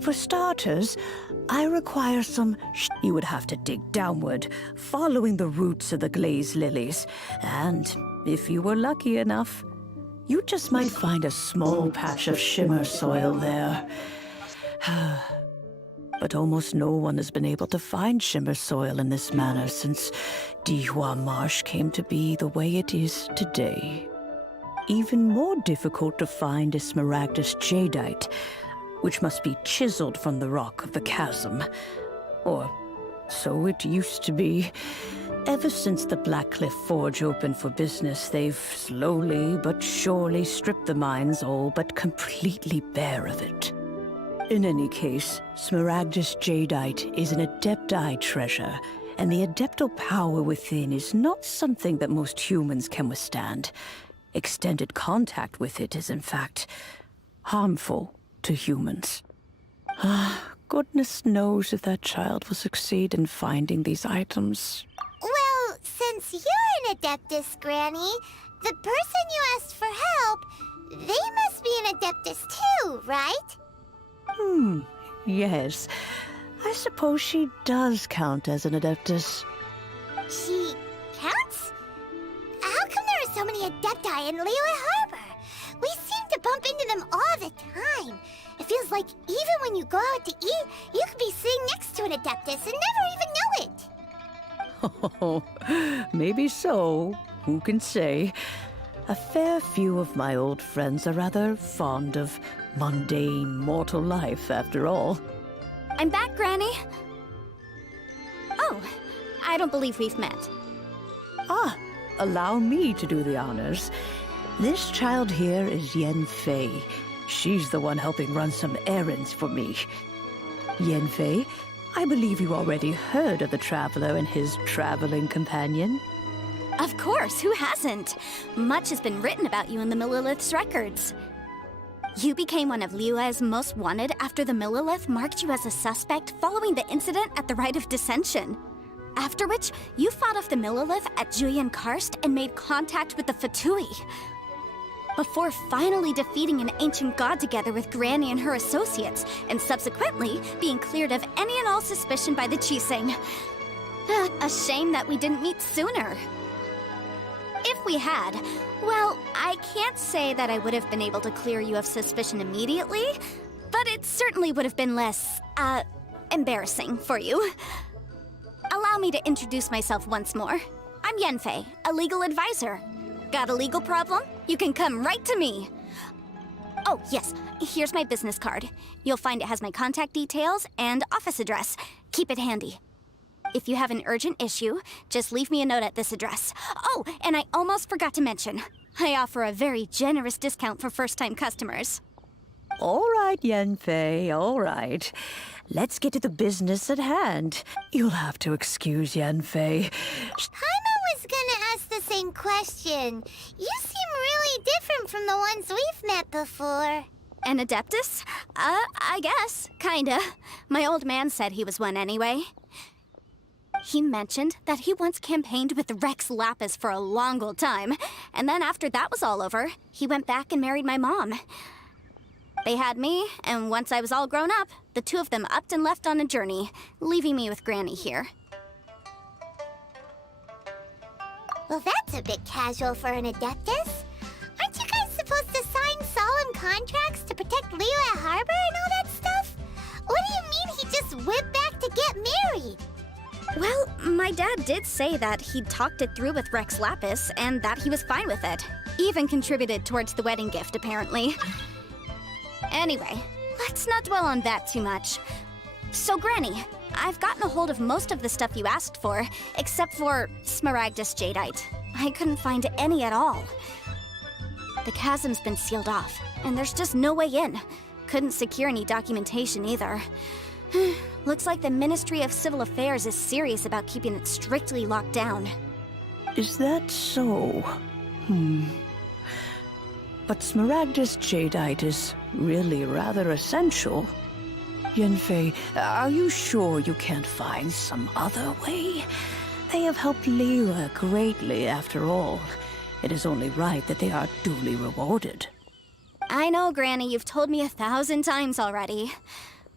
For starters, I require some You would have to dig downward, following the roots of the glazed lilies. And if you were lucky enough, you just might find a small patch of shimmer soil there. But almost no one has been able to find shimmer soil in this manner since Dihua Marsh came to be the way it is today. Even more difficult to find is smaragdus jadeite, which must be chiseled from the rock of the chasm. Or so it used to be. Ever since the Blackcliff Forge opened for business, they've slowly but surely stripped the mines all but completely bare of it. In any case, smaragdus jadeite is an adepti treasure, and the adeptal power within is not something that most humans can withstand. Extended contact with it is, in fact, harmful to humans. Goodness knows if that child will succeed in finding these items. Well, since you're an Adeptus, Granny, the person you asked for help, they must be an Adeptus too, right? Yes. I suppose she does count as an Adeptus. She counts? How come there are so many Adepti in Liyue Harbor? We seem to bump into them all the time. It feels like even when you go out to eat, you could be sitting next to an Adeptus and never even know it. Oh, maybe so. Who can say? A fair few of my old friends are rather fond of mundane mortal life, after all. I'm back, Granny. Oh, I don't believe we've met. Allow me to do the honors. This child here is Yen Fei. She's the one helping run some errands for me. Yen Fei, I believe you already heard of the Traveler and his traveling companion. Of course, who hasn't? Much has been written about you in the Millilith's records. You became one of Liyue's most wanted after the Millilith marked you as a suspect following the incident at the Rite of Dissension. After which, you fought off the Millilith at Julian Karst and made contact with the Fatui. Before finally defeating an ancient god together with Granny and her associates, and subsequently being cleared of any and all suspicion by the Chiseng. A shame that we didn't meet sooner. If we had, well, I can't say that I would have been able to clear you of suspicion immediately, but it certainly would have been less, embarrassing for you. Allow me to introduce myself once more. I'm Yenfei, a legal advisor. Got a legal problem? You can come right to me. Oh, yes, here's my business card. You'll find it has my contact details and office address. Keep it handy. If you have an urgent issue, just leave me a note at this address. Oh, and I almost forgot to mention, I offer a very generous discount for first-time customers. All right, Yenfei, all right. Let's get to the business at hand. You'll have to excuse Yenfei. Paimon was gonna ask the same question. You seem really different from the ones we've met before. An Adeptus? I guess, kinda. My old man said he was one anyway. He mentioned that he once campaigned with Rex Lapis for a long old time, and then after that was all over, he went back and married my mom. They had me, and once I was all grown up, the two of them upped and left on a journey, leaving me with Granny here. Well, that's a bit casual for an Adeptus. Aren't you guys supposed to sign solemn contracts to protect Liyue Harbor and all that stuff? What do you mean he just went back to get married? Well, my dad did say that he'd talked it through with Rex Lapis, and that he was fine with it. Even contributed towards the wedding gift, apparently. Anyway, let's not dwell on that too much. So, Granny, I've gotten a hold of most of the stuff you asked for, except for smaragdus jadeite. I couldn't find any at all. The chasm's been sealed off, and there's just no way in. Couldn't secure any documentation either. Looks like the Ministry of Civil Affairs is serious about keeping it strictly locked down. Is that so? But smaragdus jadeite is really rather essential. Yenfei, are you sure you can't find some other way? They have helped Liyue greatly, after all. It is only right that they are duly rewarded. I know, Granny, you've told me 1,000 times already.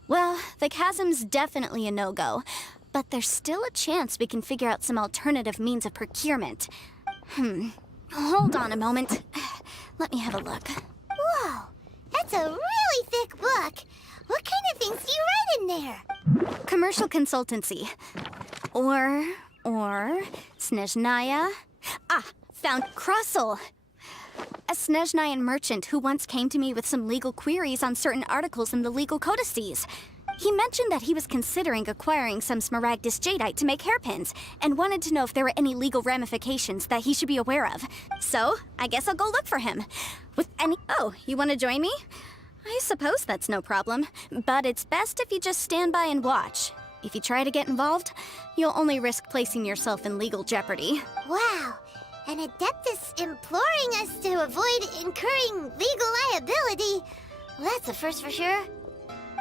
Well, the chasm's definitely a no-go, but there's still a chance we can figure out some alternative means of procurement. Hold on a moment. Let me have a look. Whoa, that's a really thick book. What kind of things do you write in there? Commercial consultancy. Or Snezhnaya. Ah, found Krustle. A Snezhnayan merchant who once came to me with some legal queries on certain articles in the legal codices. He mentioned that he was considering acquiring some Smaragdus jadeite to make hairpins, and wanted to know if there were any legal ramifications that he should be aware of. So, I guess I'll go look for him. Oh, you want to join me? I suppose that's no problem, but it's best if you just stand by and watch. If you try to get involved, you'll only risk placing yourself in legal jeopardy. Wow, an Adeptus imploring us to avoid incurring legal liability. Well, that's a first for sure.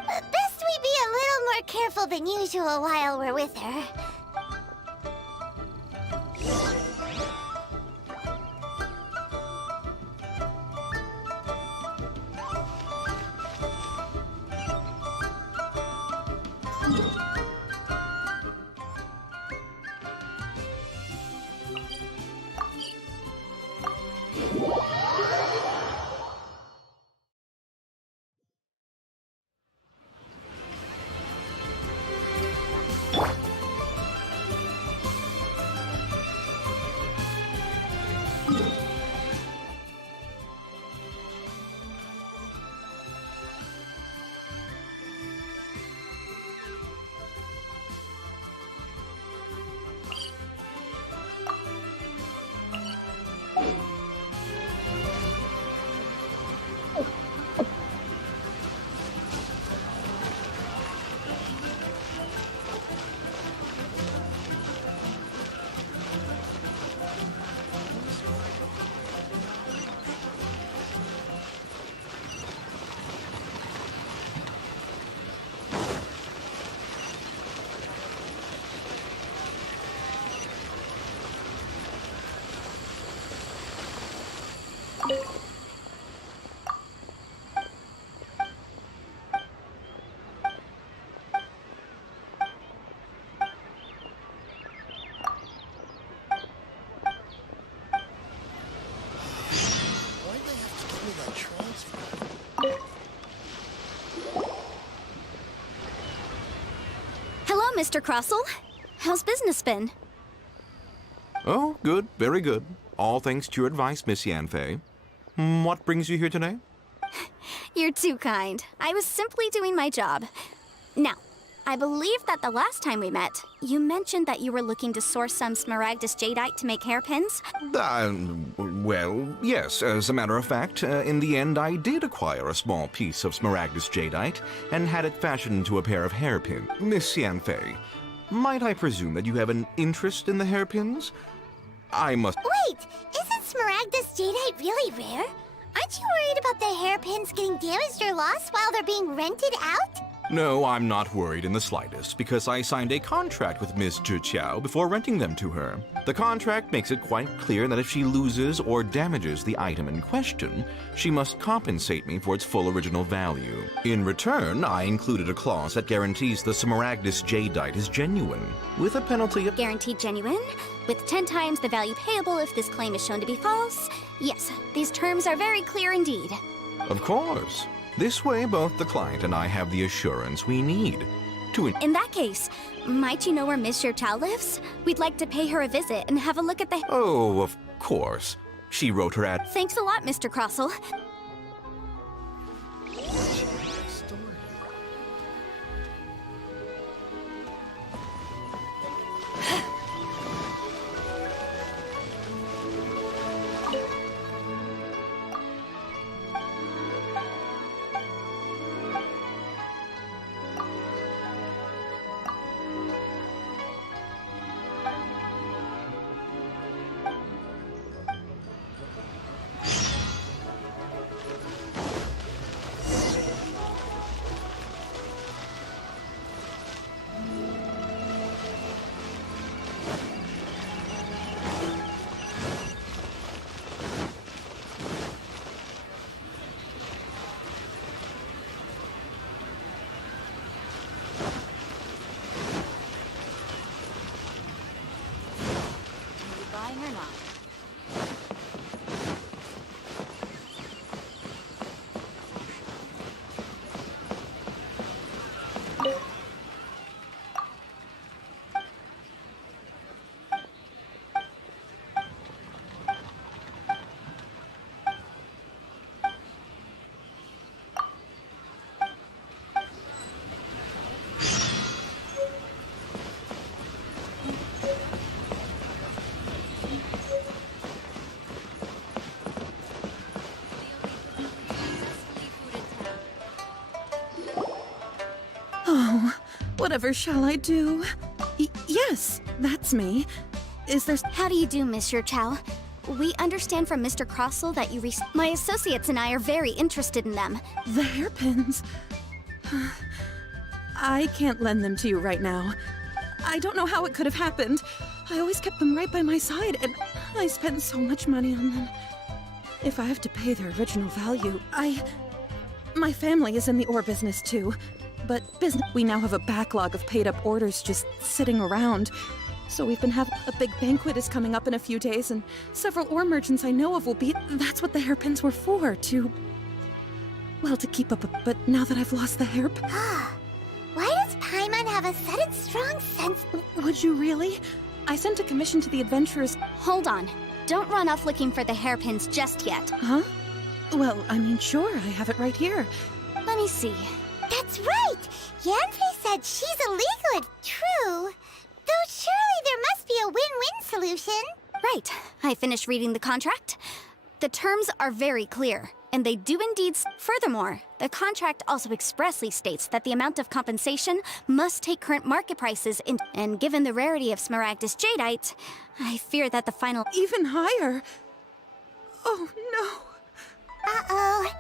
Best we be a little more careful than usual while we're with her. Hello, Mr. Krustle. How's business been? Oh, good, very good. All thanks to your advice, Miss Yanfei. What brings you here today? You're too kind. I was simply doing my job. Now, I believe that the last time we met, you mentioned that you were looking to source some Smaragdus jadeite to make hairpins. Well, yes. As a matter of fact, in the end, I did acquire a small piece of Smaragdus jadeite and had it fashioned into a pair of hairpins. Miss Yanfei, might I presume that you have an interest in the hairpins? I must... Wait, isn't Smaragdus jadeite really rare? Aren't you worried about the hairpins getting damaged or lost while they're being rented out? No, I'm not worried in the slightest, because I signed a contract with Miss Zhiqiao before renting them to her. The contract makes it quite clear that if she loses or damages the item in question, she must compensate me for its full original value. In return, I included a clause that guarantees the Smaragdus jadeite is genuine, with a penalty of... Guaranteed genuine, with 10 times the value payable if this claim is shown to be false. Yes, these terms are very clear indeed. Of course. This way, both the client and I have the assurance we need to... In that case, might you know where Miss Zhiqiao lives? We'd like to pay her a visit and have a look at the... Oh, of course. She wrote her ad... Thanks a lot, Mr. Krustle. Oh, whatever shall I do? Yes, that's me. Is there... How do you do, Monsieur Chow? We understand from Mr. Crossell that you my associates and I are very interested in them. The hairpins. I can't lend them to you right now. I don't know how it could have happened. I always kept them right by my side, and I spent so much money on them. If I have to pay their original value, My family is in the ore business too. But we now have a backlog of paid-up orders just sitting around. So we've been having a big banquet is coming up in a few days, and several ore merchants I know of will be... That's what the hairpins were for, to... Well, to keep up, but now that I've lost the hairpin... Why does Paimon have a sudden strong sense... Would you really? I sent a commission to the adventurers... Hold on. Don't run off looking for the hairpins just yet. Huh? Well, I mean, sure, I have it right here. Let me see. That's right! Yanfei said she's illegal if true. Though surely there must be a win-win solution. Right. I finished reading the contract. The terms are very clear, and they do indeed... Furthermore, the contract also expressly states that the amount of compensation must take current market prices in... And given the rarity of Smaragdus jadeite, I fear that the final... Even higher? Oh, no. Uh-oh.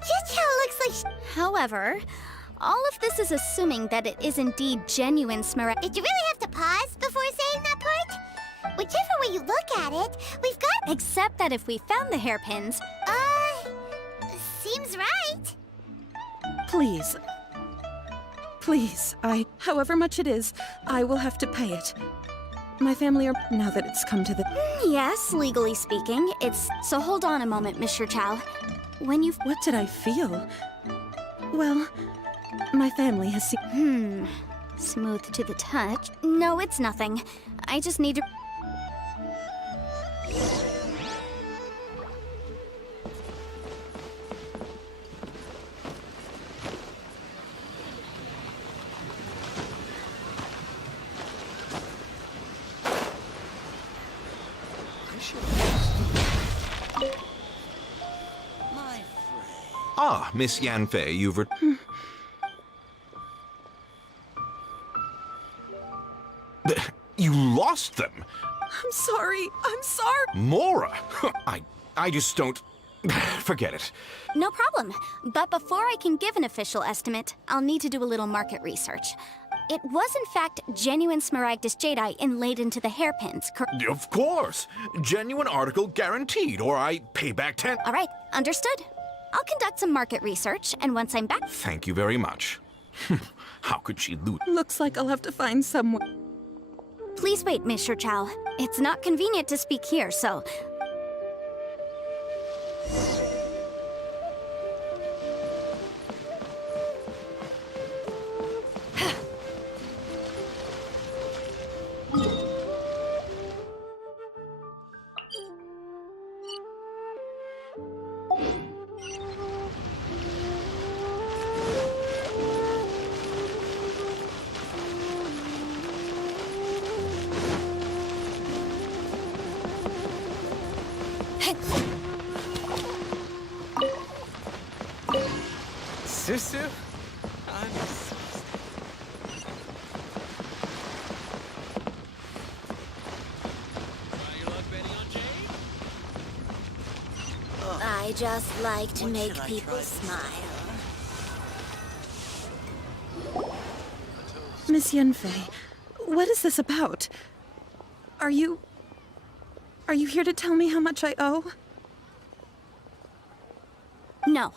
Juchao looks like... However, all of this is assuming that it is indeed genuine Smaragd... Did you really have to pause before saying that part? Whichever way you look at it, we've got... Except that if we found the hairpins... Seems right. Please. Please, however much it is, I will have to pay it. My family are... Now that it's come to the... Yes, legally speaking, it's... So hold on a moment, Mr. Chow. When you... What did I feel? Well, my family has seen... Smooth to the touch. No, it's nothing. I just need to... Ah, Miss Yanfei, you've You lost them! I'm sorry. Mora! I just don't... Forget it. No problem. But before I can give an official estimate, I'll need to do a little market research. It was in fact genuine Smaragdus jadeite inlaid into the hairpins, Of course! Genuine article guaranteed, or I pay back 10... All right, understood. I'll conduct some market research, and once I'm back... Thank you very much. How could she loot? Looks like I'll have to find someone. Please wait, Mr. Chow. It's not convenient to speak here, so... Susu? I just like to make people smile. Miss Yanfei, what is this about? Are you here to tell me how much I owe? No.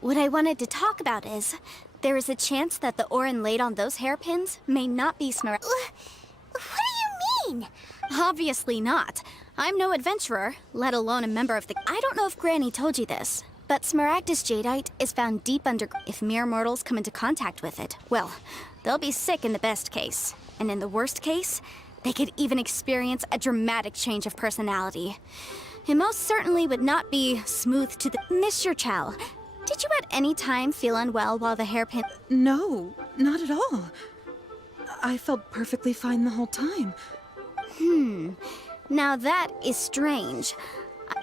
What I wanted to talk about is, there is a chance that the ore inlaid on those hairpins may not be What do you mean? Obviously not. I'm no adventurer, let alone a member of the... I don't know if Granny told you this, but Smaragdus jadeite is found deep under... If mere mortals come into contact with it, well, they'll be sick in the best case. And in the worst case, they could even experience a dramatic change of personality. It most certainly would not be smooth to the... Mr. Chow, did you at any time feel unwell while the hairpin... No, not at all. I felt perfectly fine the whole time. Now that is strange.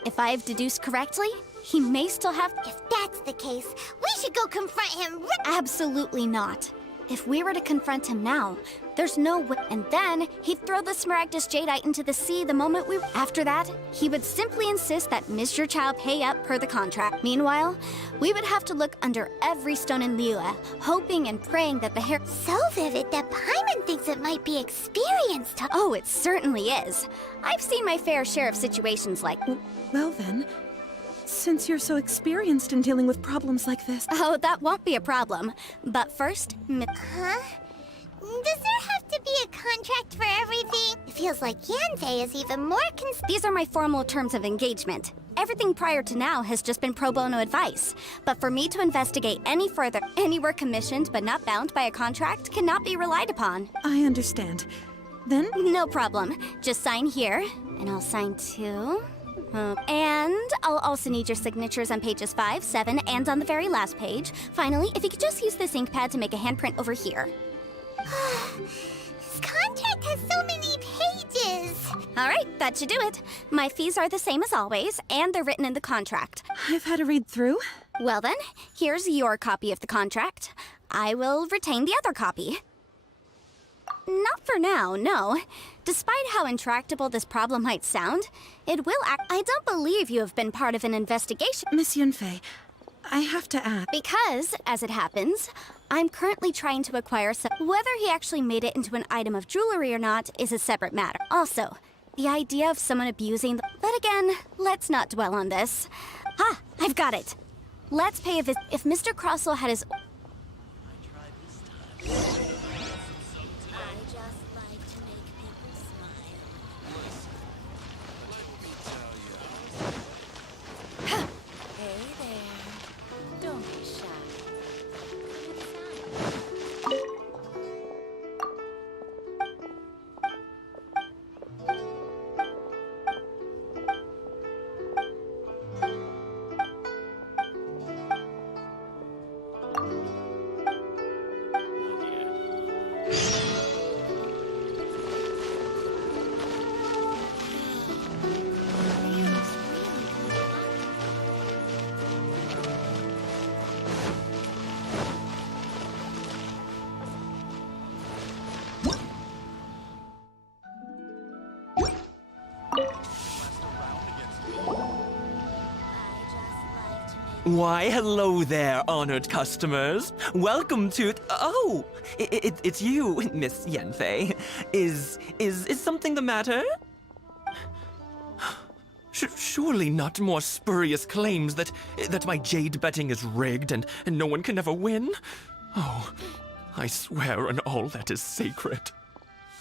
If I've deduced correctly, he may still have... If that's the case, we should go confront him. Absolutely not. If we were to confront him now, there's no way. And then he'd throw the Smaragdus Jadeite into the sea the moment we. After that, he would simply insist that Mr. Chow pay up per the contract. Meanwhile, we would have to look under every stone in Liyue, hoping and praying that the hair. So vivid that Paimon thinks it might be experienced. Oh, it certainly is. I've seen my fair share of situations like. Well then, since you're so experienced in dealing with problems like this. Oh, that won't be a problem. But first, Huh? Does there have to be a contract for everything? It feels like Yanfei is even more These are my formal terms of engagement. Everything prior to now has just been pro bono advice. But for me to investigate any further, any work commissioned but not bound by a contract cannot be relied upon. I understand. Then? No problem. Just sign here, and I'll sign too. And I'll also need your signatures on pages 5, 7, and on the very last page. Finally, if you could just use this ink pad to make a handprint over here. This contract has so many pages. All right, that should do it. My fees are the same as always, and they're written in the contract. I've had a read through. Well then, here's your copy of the contract. I will retain the other copy. Not for now, no. Despite how intractable this problem might sound, it will act. I don't believe you have been part of an investigation. Miss Yunfei, I have to ask. Because, as it happens, I'm currently trying to acquire some. Whether he actually made it into an item of jewelry or not is a separate matter. Also, the idea of someone abusing the. But again, let's not dwell on this. Ah, I've got it. Let's pay a visit. If Mr. Crossell had his. Why, hello there, honored customers. Welcome to. Oh, it's you, Miss Yanfei. Is something the matter? Surely not more spurious claims that my jade betting is rigged and no one can ever win? Oh, I swear on all that is sacred.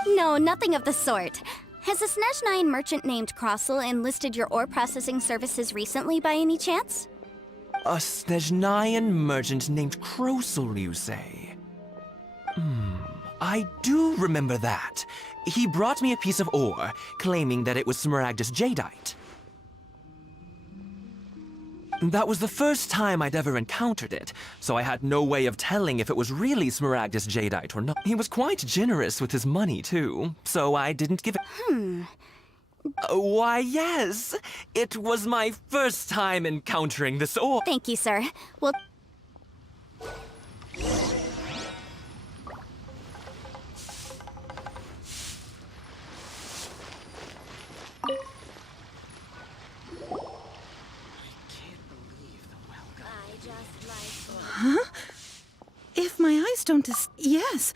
No, nothing of the sort. Has a Snezhnayan merchant named Crossell enlisted your ore processing services recently by any chance? A Snezhnayan merchant named Crossell, you say? I do remember that. He brought me a piece of ore, claiming that it was Smaragdus Jadeite. That was the first time I'd ever encountered it, so I had no way of telling if it was really Smaragdus Jadeite or not. He was quite generous with his money, too, so I didn't give it. Why, yes. It was my first time encountering this ore. Thank you, sir. Well. Huh? If my eyes don't yes.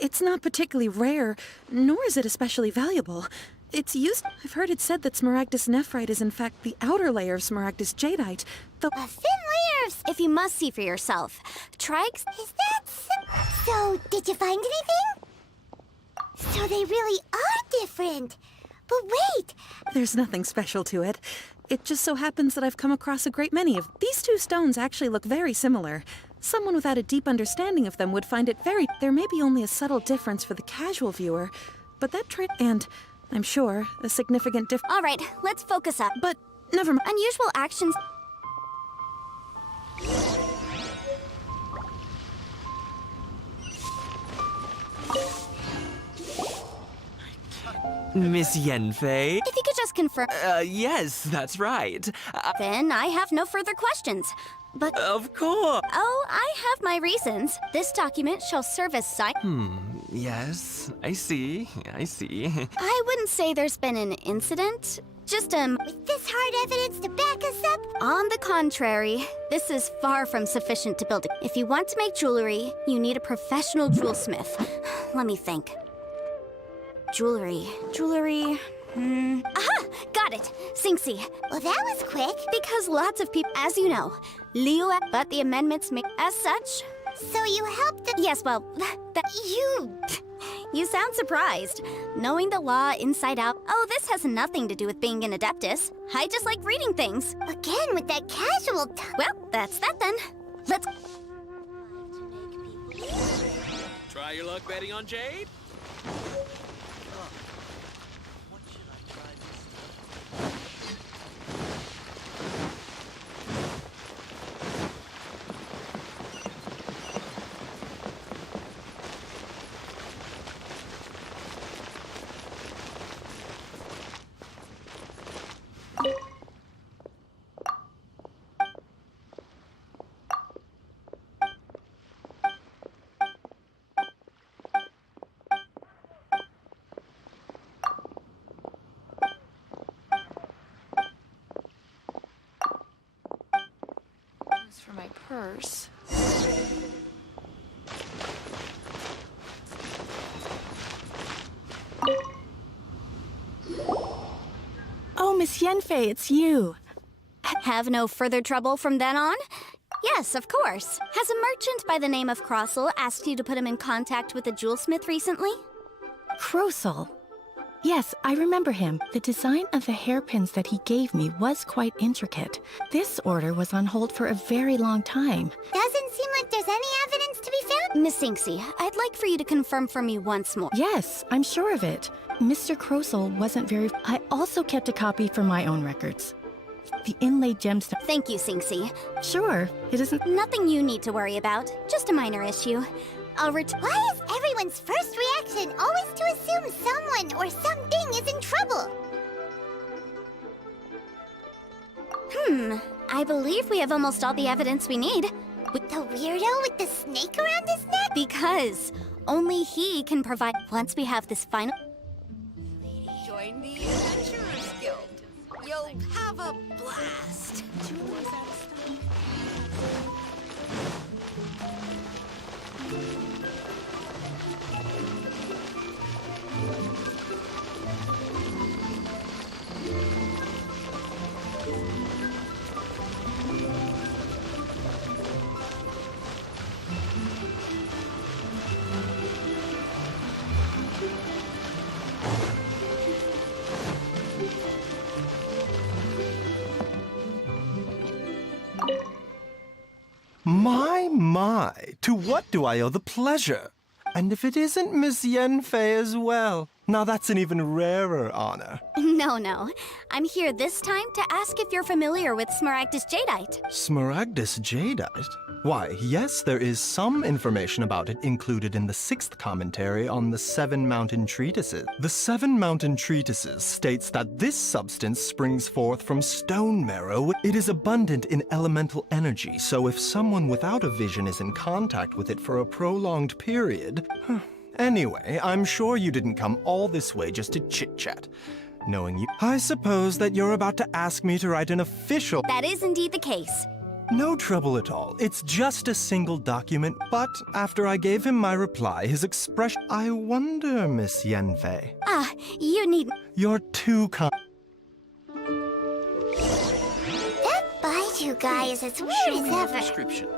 It's not particularly rare, nor is it especially valuable. It's used. I've heard it said that Smaragdus Nephrite is in fact the outer layer of Smaragdus Jadeite, though. A thin layer of. If you must see for yourself, try. Is that so? Did you find anything? So they really are different. But wait! There's nothing special to it. It just so happens that I've come across a great many of these two stones. Actually look very similar. Someone without a deep understanding of them would find it very. There may be only a subtle difference for the casual viewer, but that and I'm sure a significant difference. All right, let's focus up. But never mind. Unusual actions. Miss Yanfei? If you could just confirm. Yes, that's right. Then I have no further questions. But... Of course! Oh, I have my reasons. This document shall serve as sign... Yes, I see. I wouldn't say there's been an incident. Just, With this hard evidence to back us up, On the contrary, this is far from sufficient to build. If you want to make jewelry, you need a professional jewelsmith. Let me think. Jewelry. Aha! Got it! Sinxi. well, that was quick. Because lots of people, as you know, Leo, but the amendments make as such. So you helped the... Yes, well, You sound surprised. Knowing the law inside out. Oh, this has nothing to do with being an adeptus. I just like reading things. Again, with that casual Well, that's that then. Let's... Try your luck betting on Jade? For my purse. Oh, Miss Yenfei, it's you. Have no further trouble from then on? Yes, of course. Has a merchant by the name of Crossel asked you to put him in contact with a jewelsmith recently? Crossel. Yes, I remember him. The design of the hairpins that he gave me was quite intricate. This order was on hold for a very long time. Doesn't seem like there's any evidence to be found. Miss Sinxi, I'd like for you to confirm for me once more. Yes, I'm sure of it. Mr. Crossel wasn't very... I also kept a copy for my own records. The inlaid gemstone... Thank you, Sinxi. Sure, it isn't... Nothing you need to worry about. Just a minor issue. I'll Why is everyone's first reaction always to assume someone or something is in trouble? I believe we have almost all the evidence we need. The weirdo with the snake around his neck? Because only he can provide... Once we have this final... Join the Adventurers Guild. You'll have a blast. My, to what do I owe the pleasure? And if it isn't Miss Yenfei as well? Now that's an even rarer honor. No. I'm here this time to ask if you're familiar with Smaragdus Jadeite. Smaragdus Jadeite? Why, yes, there is some information about it included in the 6th commentary on the 7 Mountain Treatises. The 7 Mountain Treatises states that this substance springs forth from stone marrow. It is abundant in elemental energy, so if someone without a vision is in contact with it for a prolonged period... Anyway, I'm sure you didn't come all this way just to chit-chat. Knowing you, I suppose that you're about to ask me to write an official... That is indeed the case. No trouble at all. It's just a single document, but after I gave him my reply, his expression... I wonder, Miss Yenfei. You need... You're too kind. That Baiju guy is as weird as ever. Description.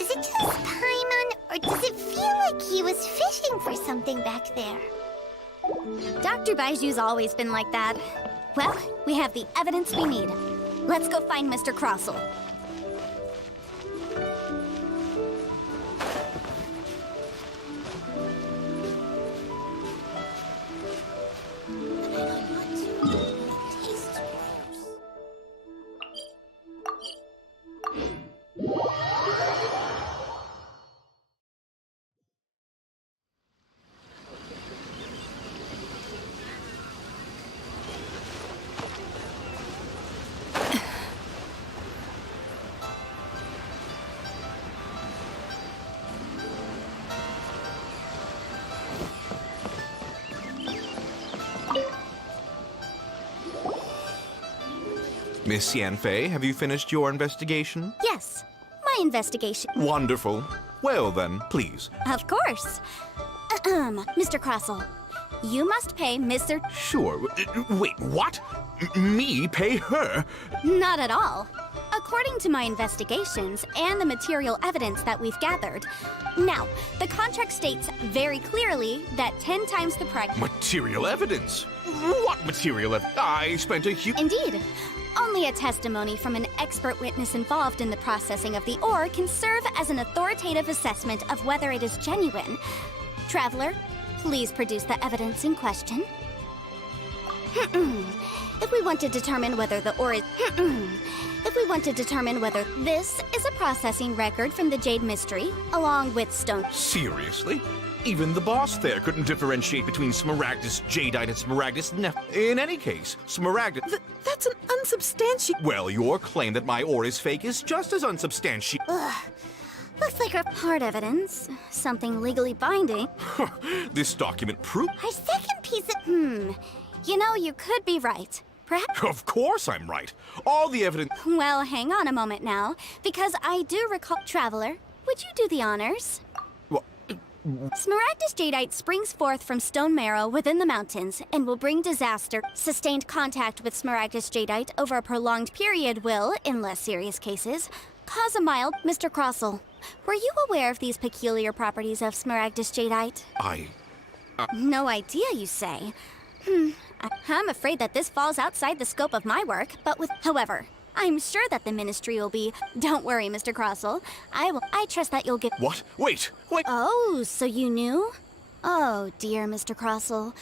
Is it just Paimon, or does it feel like he was fishing for something back there? Dr. Baiju's always been like that. Well, we have the evidence we need. Let's go find Mr. Crossel. Miss Yanfei, have you finished your investigation? Yes, my investigation. Wonderful. Well then, please. Of course. Mr. Crossell, you must pay Mr. Sure. Wait, what? Me pay her? Not at all. According to my investigations and the material evidence that we've gathered. Now, the contract states very clearly that 10 times the price. Material evidence? What material evidence? I spent a huge... Indeed. Only a testimony from an expert witness involved in the processing of the ore can serve as an authoritative assessment of whether it is genuine. Traveler, please produce the evidence in question. If we want to determine whether the ore is... If we want to determine whether this is a processing record from the Jade Mystery, along with stone... Seriously? Even the boss there couldn't differentiate between Smaragdus Jadeite and Smaragdus Nef... In any case, Smaragdus... That's an unsubstantiated... Well, your claim that my ore is fake is just as unsubstantiated. Ugh. Looks like our Hard evidence. Something legally binding. This document proves... our second piece of... You know, you could be right. Perhaps... Of course I'm right. All the evidence... Well, hang on a moment now, because I do recall... Traveler, would you do the honors? What? Smaragdus Jadeite springs forth from stone marrow within the mountains and will bring disaster. Sustained contact with Smaragdus Jadeite over a prolonged period will, in less serious cases, cause a mild... Mr. Crossell, were you aware of these peculiar properties of Smaragdus Jadeite? No idea, you say? I'm afraid that this falls outside the scope of my work, but with... However, I'm sure that the Ministry will be... Don't worry, Mr. Crossell. I trust that you'll get... What? Wait! Oh, so you knew? Oh, dear, Mr. Crossell.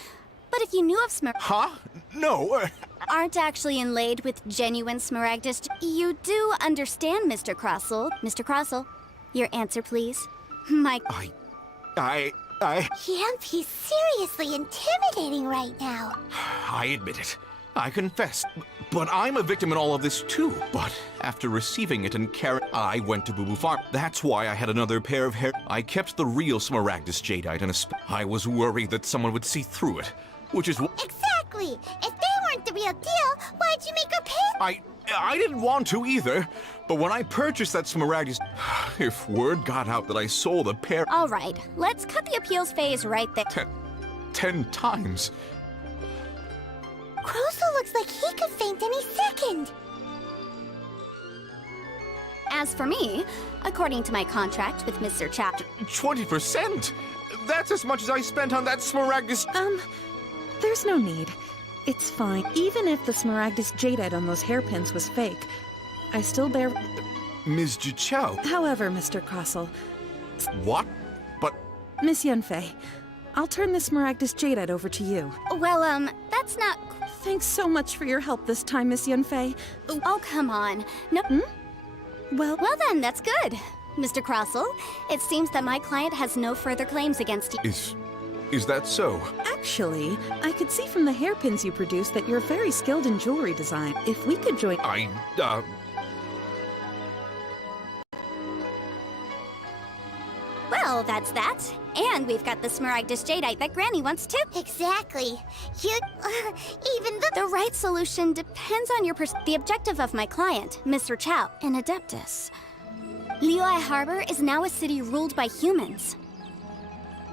But if you knew of Huh? No, aren't actually inlaid with genuine Smaragdus... You do understand, Mr. Crossell. Mr. Crossell, your answer, please. He's seriously intimidating right now. I admit it. I confess. But I'm a victim in all of this, too. But after receiving it and carrying... I went to Boo Boo Farm. That's why I had another pair of hair... I kept the real Smaragdus Jadeite in a I was worried that someone would see through it. Which is... Exactly! If they weren't the real deal, why'd you make her pay? I didn't want to either. But when I purchased that Smaragdus... If word got out that I sold a pair... All right, let's cut the appeals phase right there. 10 times. Crossell looks like he could faint any second. As for me, according to my contract with Mr. Chow... 20%? That's as much as I spent on that Smaragdus... There's no need. It's fine. Even if the Smaragdus Jadeite on those hairpins was fake, I still bear... Ms. Jichao. However, Mr. Crossell... What? But... Miss Yanfei, I'll turn this Smaragdus Jadeite over to you. Well, that's not... Thanks so much for your help this time, Miss Yanfei. Oh, come on. No... Well then, that's good. Mr. Crossell, it seems that my client has no further claims against you. Is that so? Actually, I could see from the hairpins you produced that you're very skilled in jewelry design. If we could join... Well, that's that. And we've got the Smaragdus Jadeite that Granny wants too. Exactly. The right solution depends on your The objective of my client, Mr. Chow, an Adeptus. Liyue Harbor is now a city ruled by humans.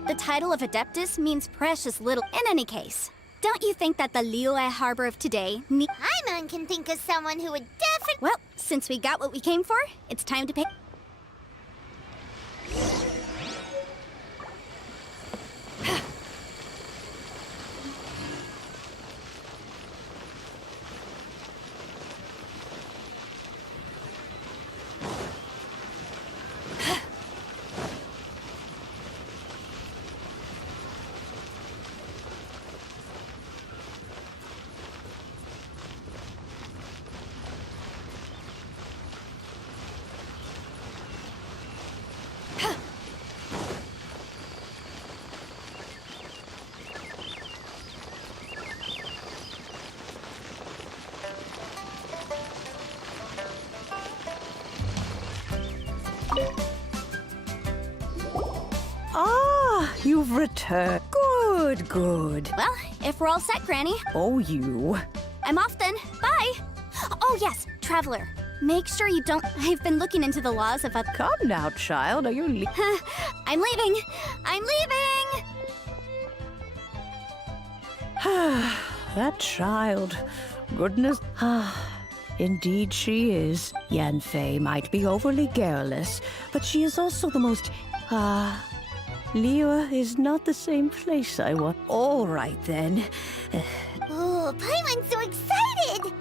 The title of Adeptus means precious little. In any case, don't you think that the Liyue Harbor of today Paimon can think of someone who would definitely... Well, since we got what we came for, it's time to pay... You've returned. Good. Well, if we're all set, Granny. Oh, you. I'm off then. Bye! Oh yes, Traveler. Make sure you don't... I've been looking into the laws of... Come now, child. Are you I'm leaving! I'm leaving! That child. Goodness. Indeed she is. Yanfei might be overly garrulous, but she is also the most... Liyue is not the same place I want. All right, then. Oh, Paimon's so excited!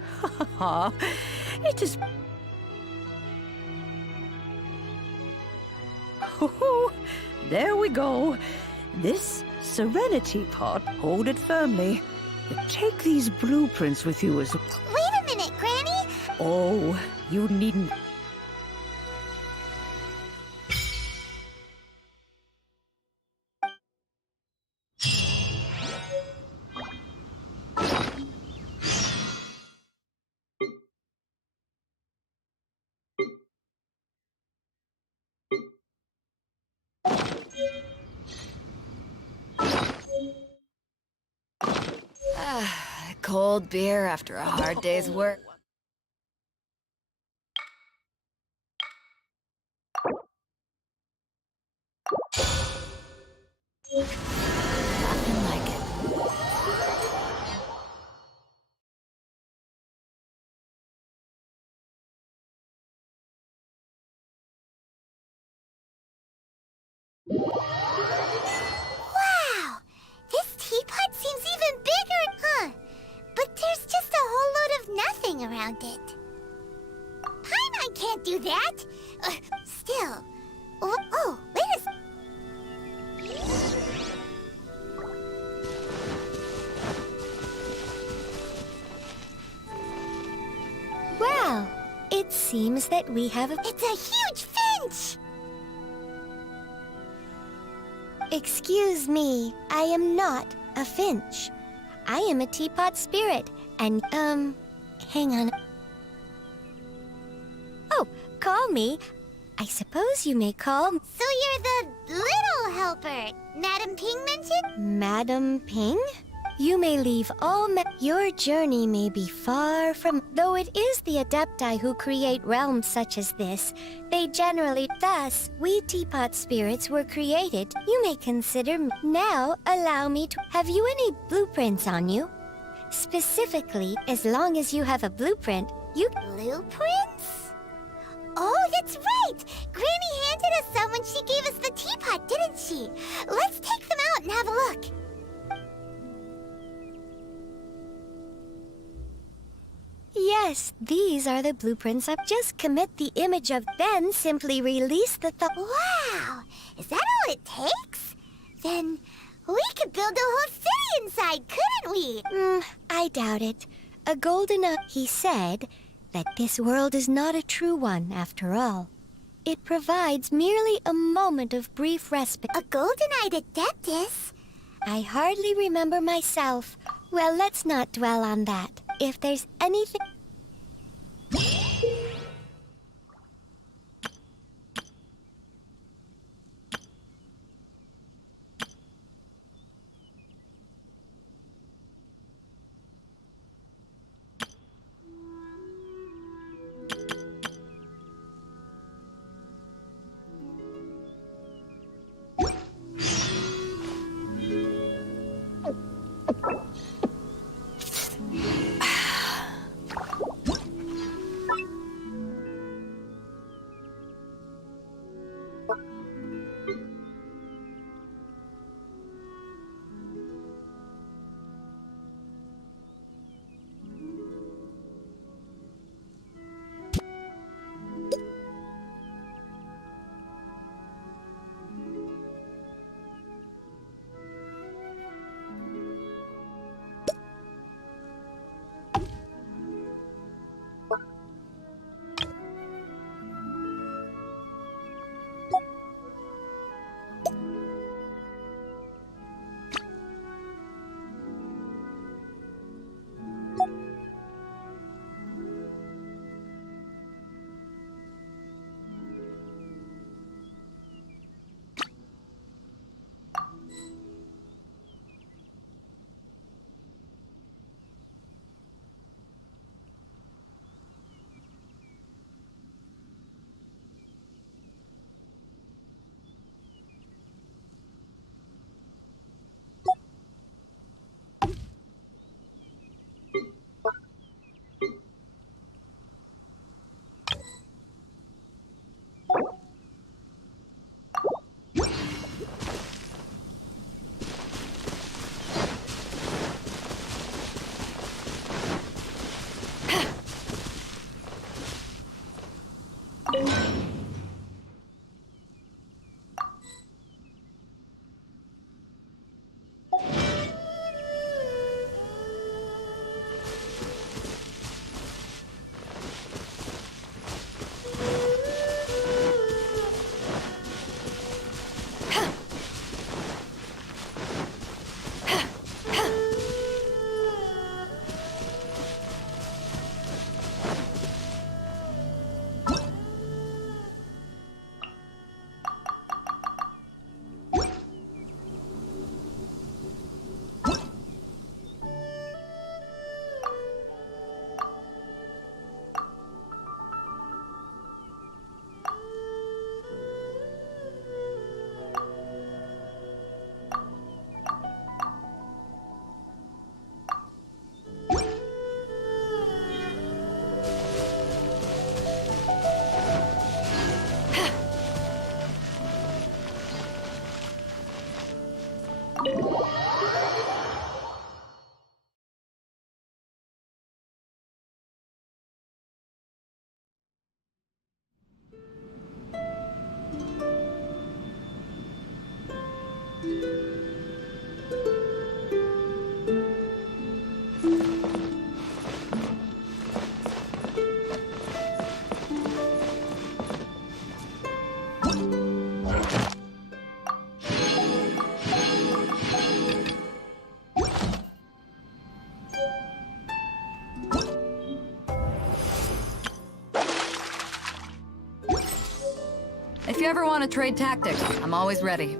It is... There we go. This Serenity Pot, hold it firmly. Take these blueprints with you as... Wait a minute, Granny! Oh, you needn't... Cold beer after a hard day's work. Nothing like it. Wow! This teapot seems even bigger, huh? But there's just a whole load of nothing around it. Paimon can't do that! Still... Oh, wait a... Well, it seems that we have a... It's a huge finch! Excuse me, I am not a finch. I am a teapot spirit, and, hang on. Oh, call me. I suppose you may call... So you're the little helper Madam Ping mentioned? Madam Ping? You may leave all your journey may be far from... Though it is the Adepti who create realms such as this, they generally... Thus, we teapot spirits were created. You may consider... Now, allow me to... Have you any blueprints on you? Specifically, as long as you have a blueprint, you... Blueprints? Oh, that's right! Granny handed us some when she gave us the teapot, didn't she? Let's take them out and have a look. Yes, these are the blueprints. Just commit the image of... Then simply release the thought... Wow! Is that all it takes? Then we could build a whole city inside, couldn't we? I doubt it. A golden... He said that this world is not a true one, after all. It provides merely a moment of brief respite. A golden-eyed adeptus? I hardly remember myself. Well, let's not dwell on that. If there's anything... ever want to trade tactics, I'm always ready.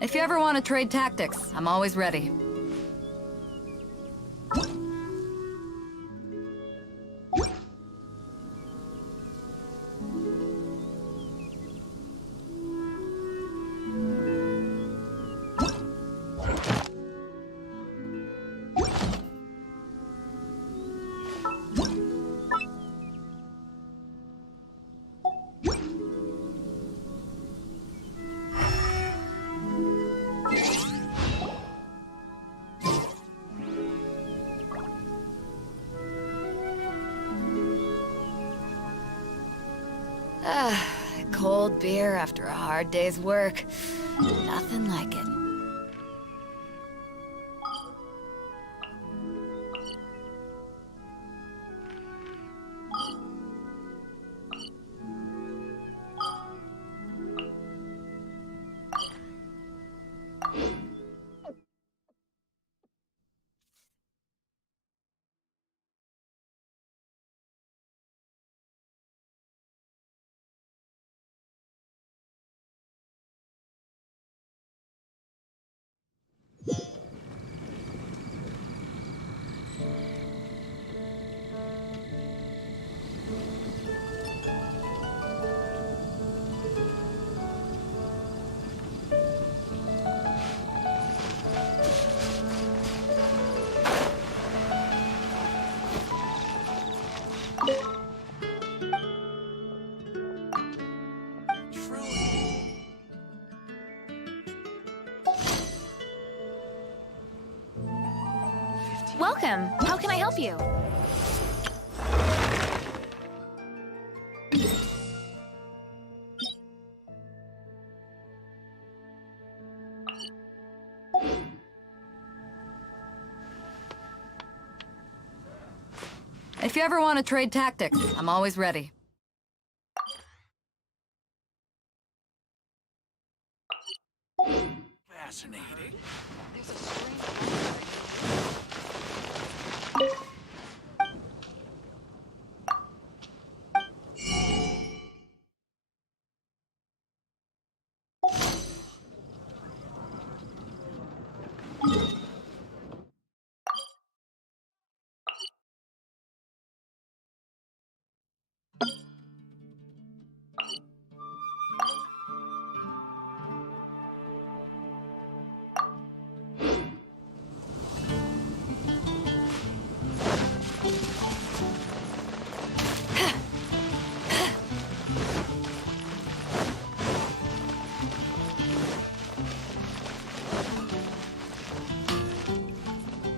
If you ever want to trade tactics, I'm always ready. Cold beer after a hard day's work. Nothing like it. Welcome. How can I help you? If you ever want to trade tactics, I'm always ready. Fascinating.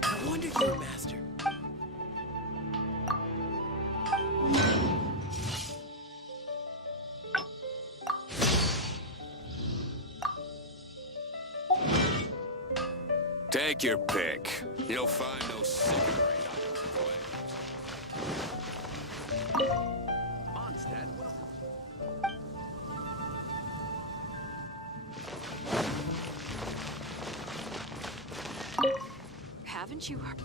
I wonder if you're a master. Take your pick. You'll find no secret items for players. Mondstadt, welcome. Haven't you heard?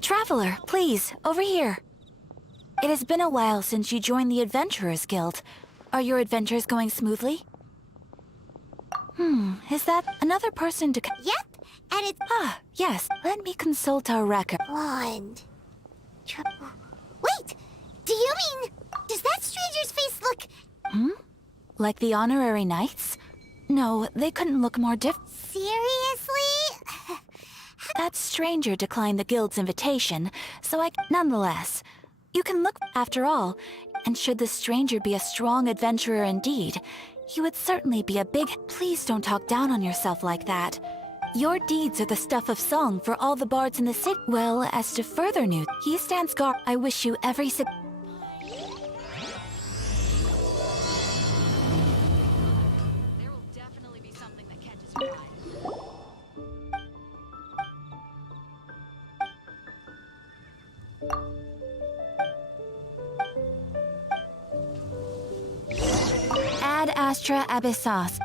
Traveler, please, over here. It has been a while since you joined the Adventurers Guild. Are your adventures going smoothly? Is that another person to... Yep, and it's Yes. Let me consult our record. blonde. Wait! Do you mean... Does that stranger's face look... Like the honorary knights? No, they couldn't look more different. Seriously? That stranger declined the guild's invitation, so nonetheless, you can look after all, and should the stranger be a strong adventurer indeed, he would certainly be a big... Please don't talk down on yourself like that. Your deeds are the stuff of song for all the bards in the city. Well, as to further news, he stands guard. I wish you every There will definitely be something that catches your eye. Ad Astra Abyssos.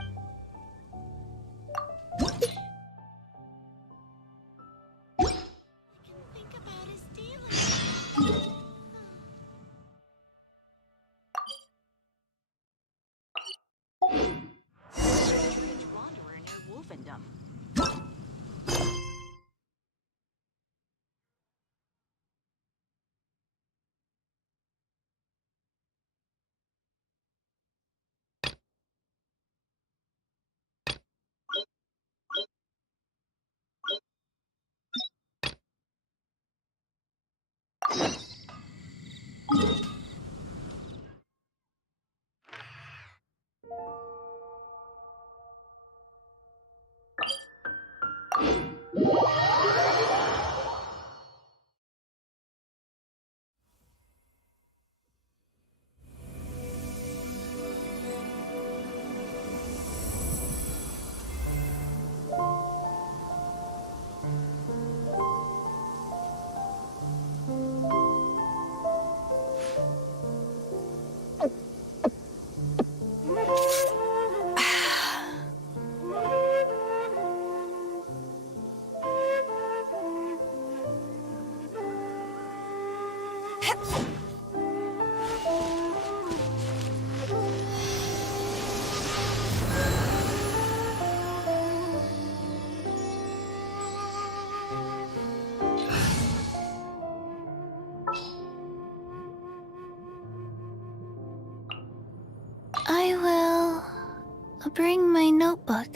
I'll bring my notebook.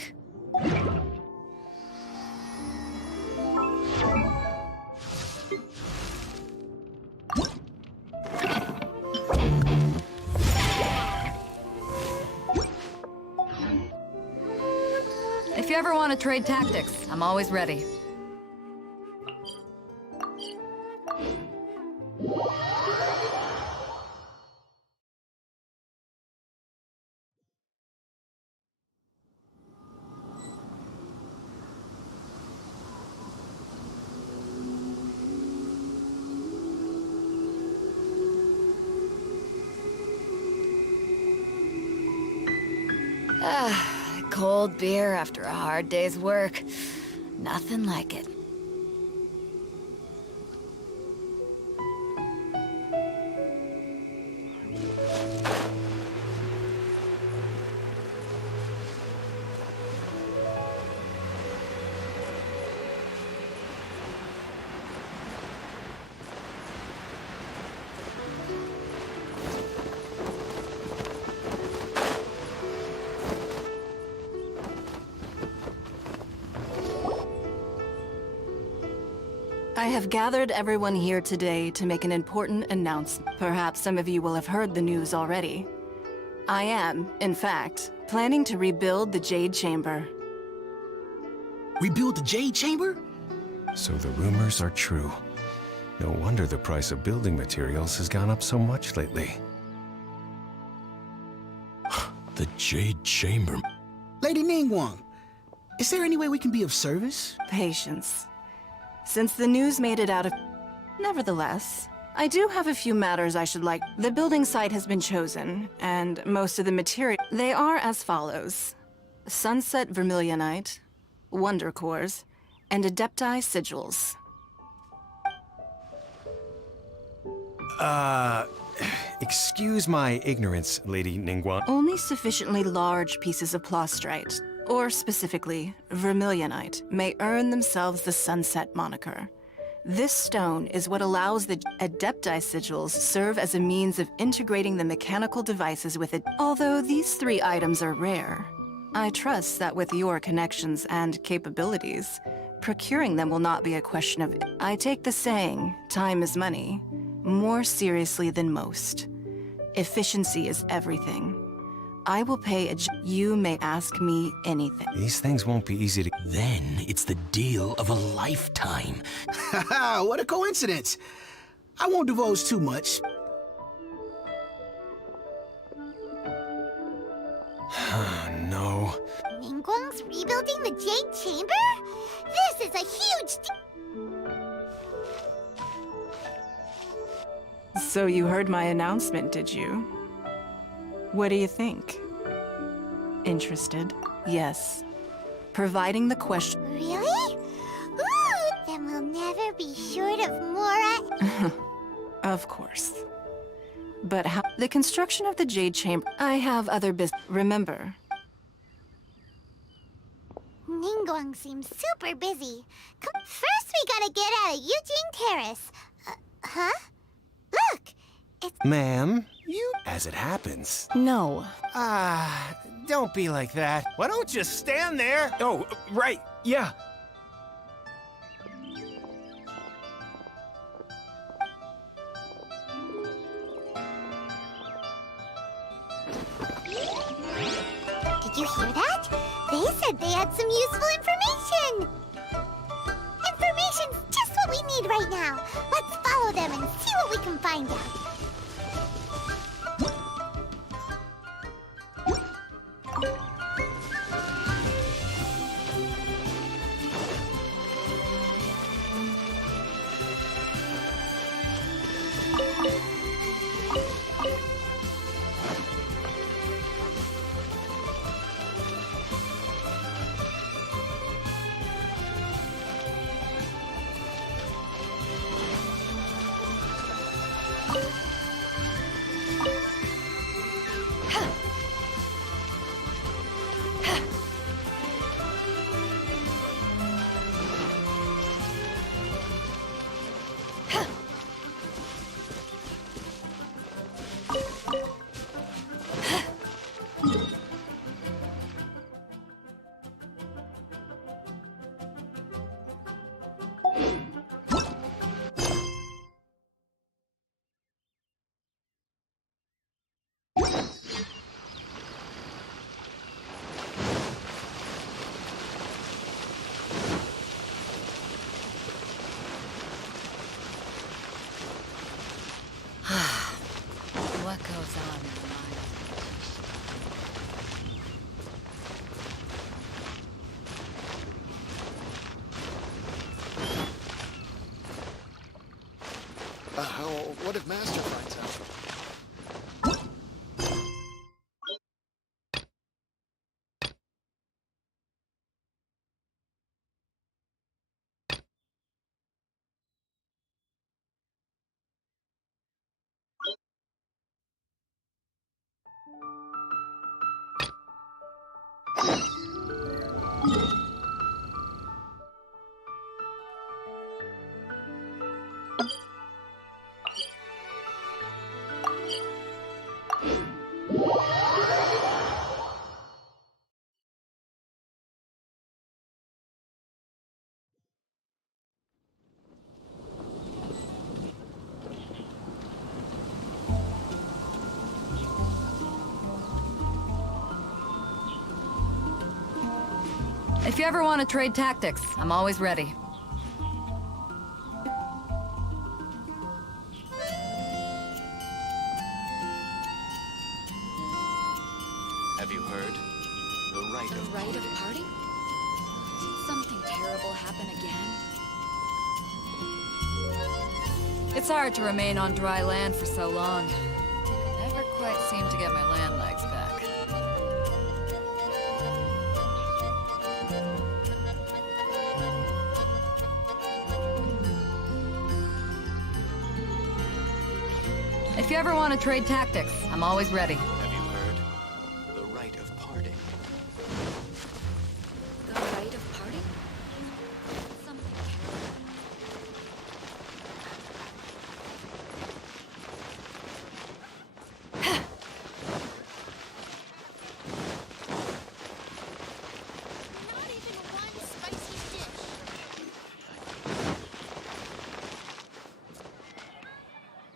If you ever want to trade tactics, I'm always ready. Cold beer after a hard day's work. Nothing like it. I have gathered everyone here today to make an important announcement. Perhaps some of you will have heard the news already. I am, in fact, planning to rebuild the Jade Chamber. Rebuild the Jade Chamber? So the rumors are true. No wonder the price of building materials has gone up so much lately. The Jade Chamber. Lady Ningguang, is there any way we can be of service? Patience. Since the news made it out of... Nevertheless, I do have a few matters I should like. The building site has been chosen, and most of the material... They are as follows. Sunset Vermilionite, Wonder Cores, and Adepti Sigils. Excuse my ignorance, Lady Ningguang. Only sufficiently large pieces of plastrite, or specifically, Vermilionite, may earn themselves the Sunset moniker. This stone is what allows the Adepti Sigils serve as a means of integrating the mechanical devices with it. Although these 3 items are rare, I trust that with your connections and capabilities, procuring them will not be a question of... I take the saying, time is money, more seriously than most. Efficiency is everything. I will pay you may ask me anything. These things won't be easy to... Then it's the deal of a lifetime. Haha, what a coincidence. I won't divulge too much. No. Ningguang's rebuilding the Jade Chamber? This is a huge So you heard my announcement, did you? What do you think? Interested? Yes. Providing the question... Really? Ooh, then we'll never be short of more... Of course. But how... The construction of the Jade Chamber... I have other business... Remember... Ningguang seems super busy. First we gotta get out of Eugene Terrace. Huh? Look! It's... Ma'am, you... As it happens... No. Don't be like that. Why don't you stand there? Oh, right, yeah. Did you hear that? They said they had some useful information! Information's just what we need right now. Let's follow them and see what we can find out. lot goes on in the mind. What if Master finds out? If you ever want to trade tactics, I'm always ready. Have you heard? The rite of Rite of parting? Did something terrible happen again? It's hard to remain on dry land for so long. Never quite seem to get my land legs back. If you ever want to trade tactics, I'm always ready. Have you heard? The rite of parting. The rite of parting? Something Not even one spicy dish.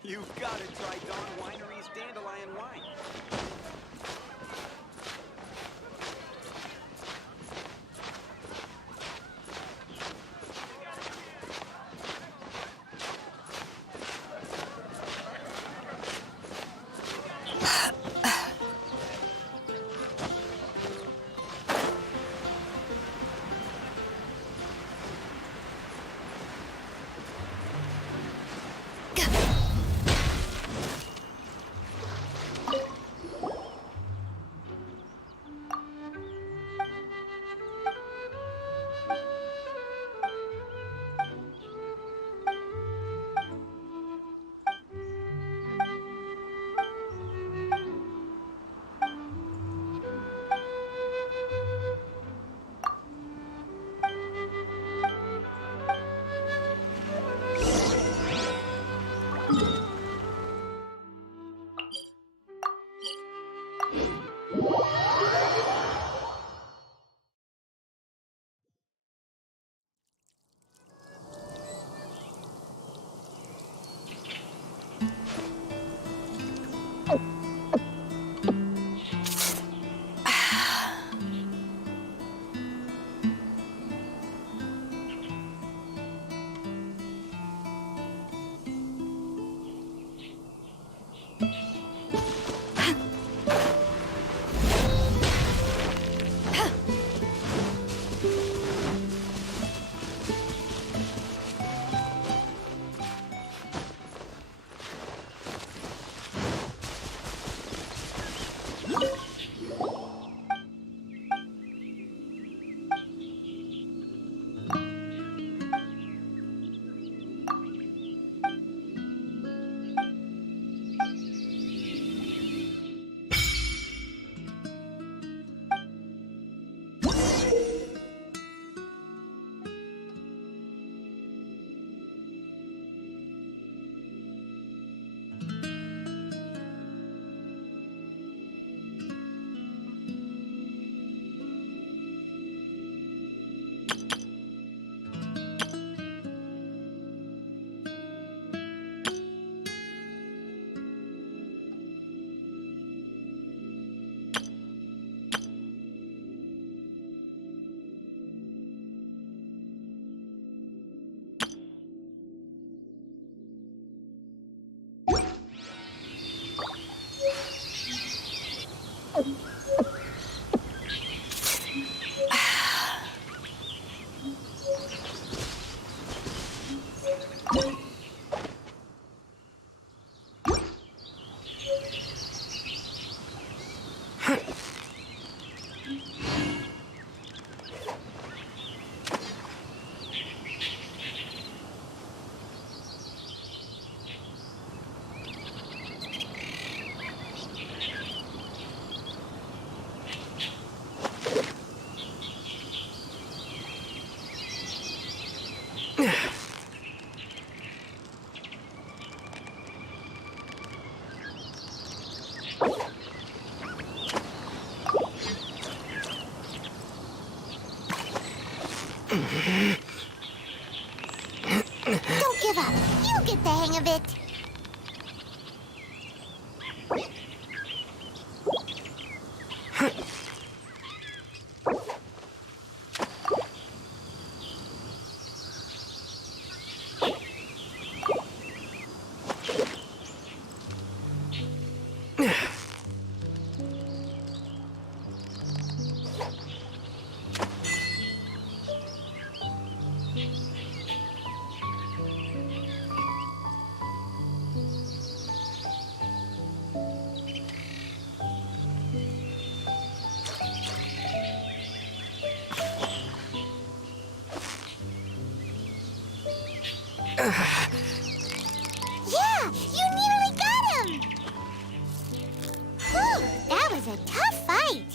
You've got to try Dawn Winery's Dandelion Wine. Don't give up. You'll get the hang of it. Yeah, you nearly got him! Whew, that was a tough fight.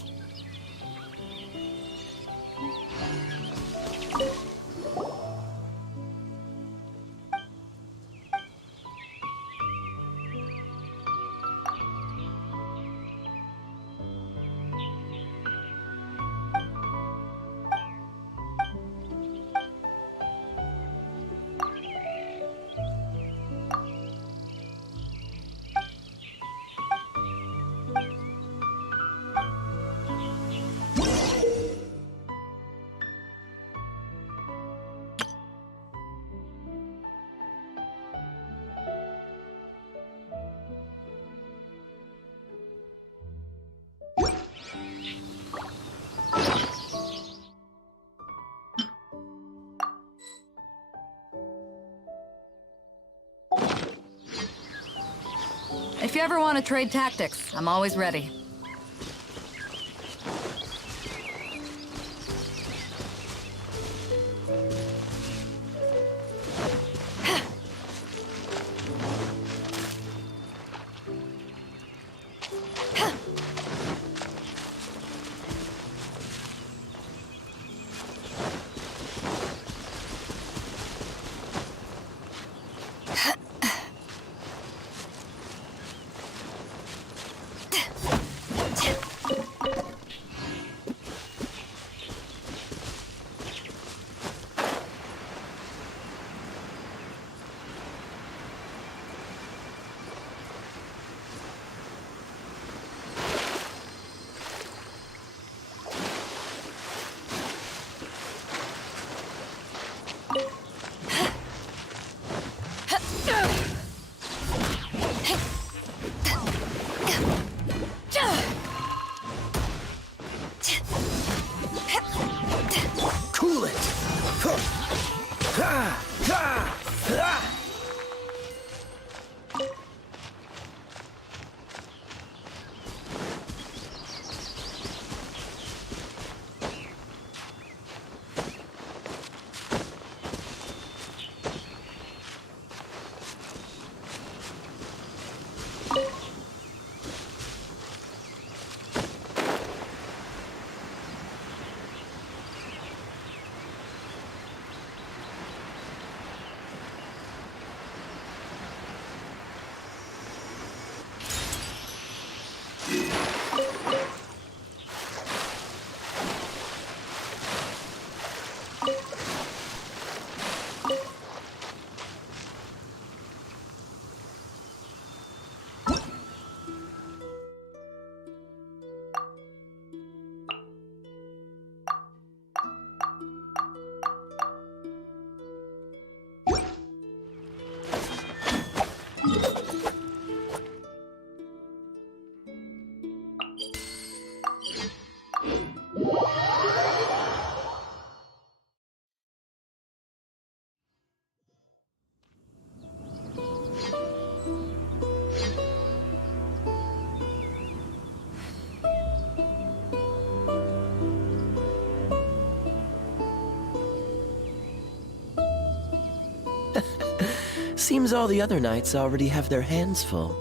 If you ever want to trade tactics, I'm always ready. Seems all the other knights already have their hands full.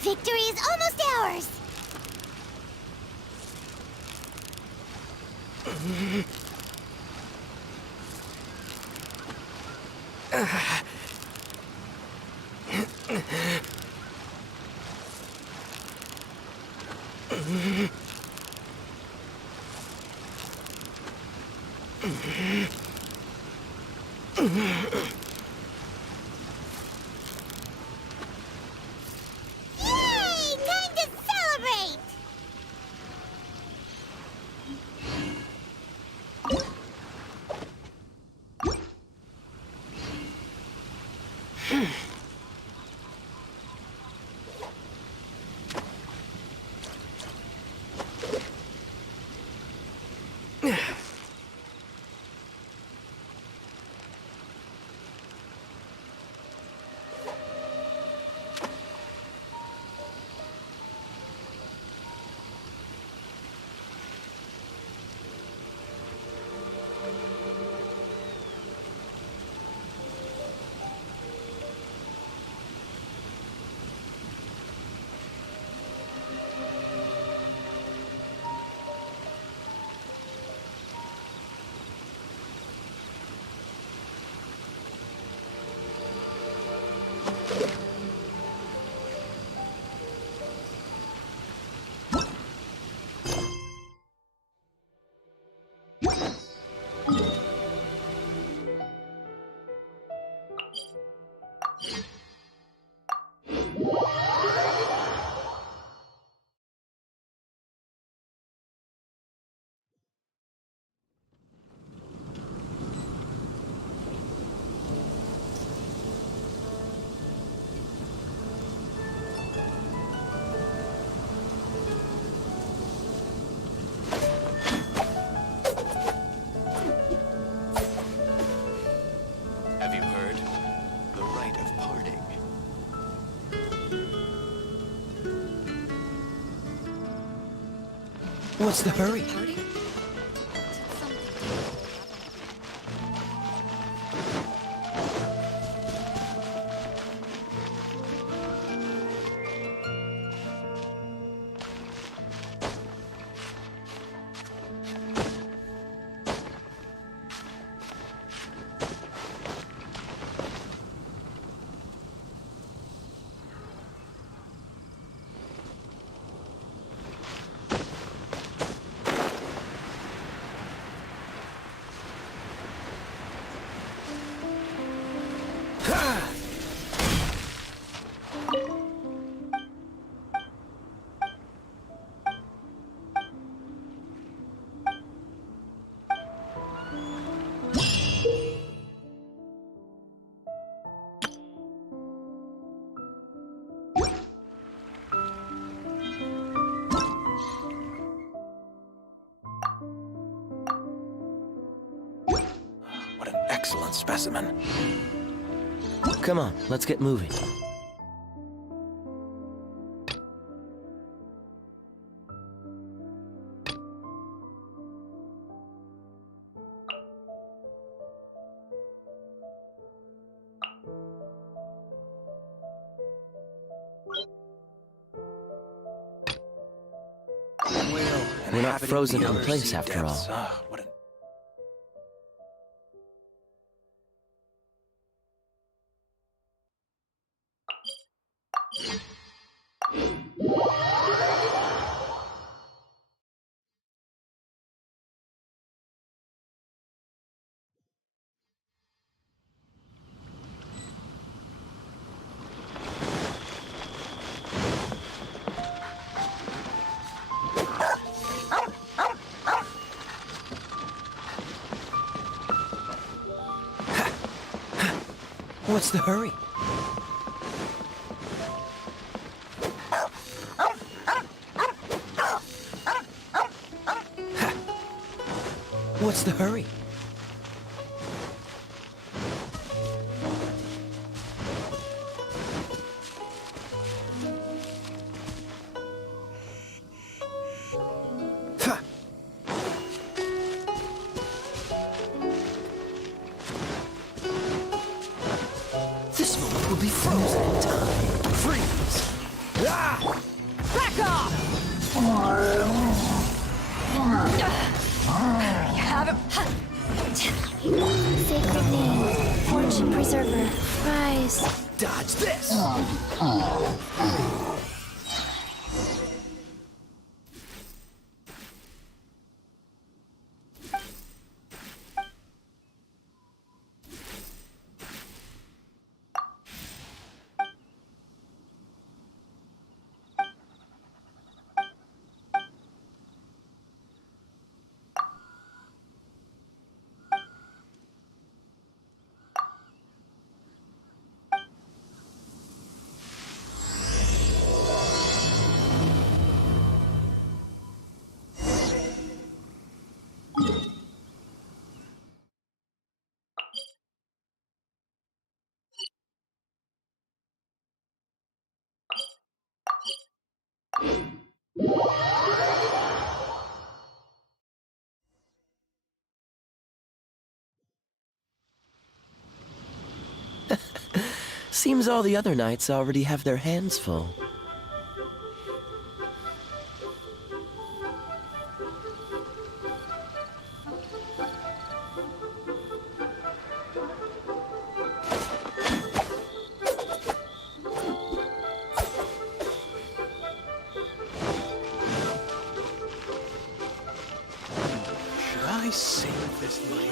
Victory is almost ours! Yay! Time to celebrate! What's the hurry? What an excellent specimen. Come on, let's get moving. We're not frozen in place after all. What's the hurry? What's the hurry? This moment will be frozen in time. Freeze! Ah! Back off! You have it. Sacred name, fortune preserver, prize. Dodge this! Seems all the other knights already have their hands full. Should I save this money?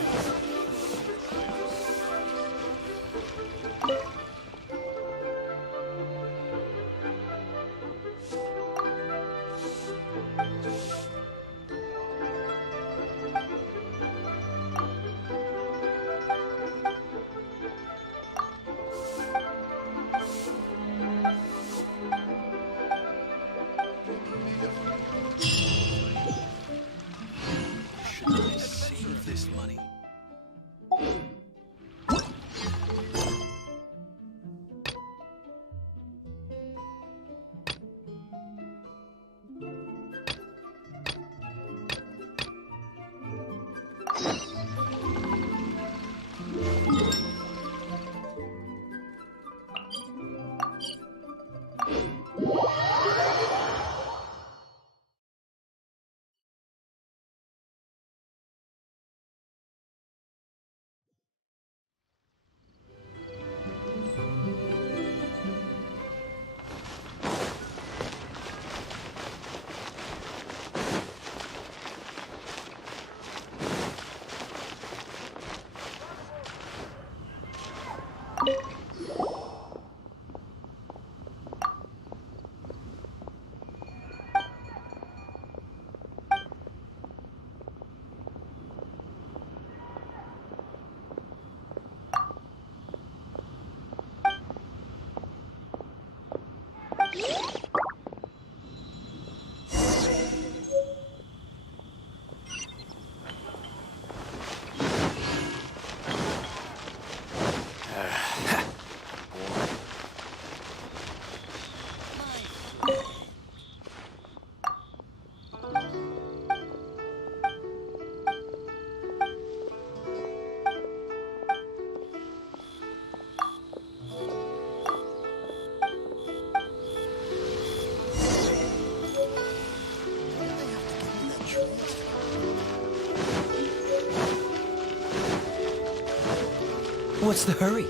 What's the hurry?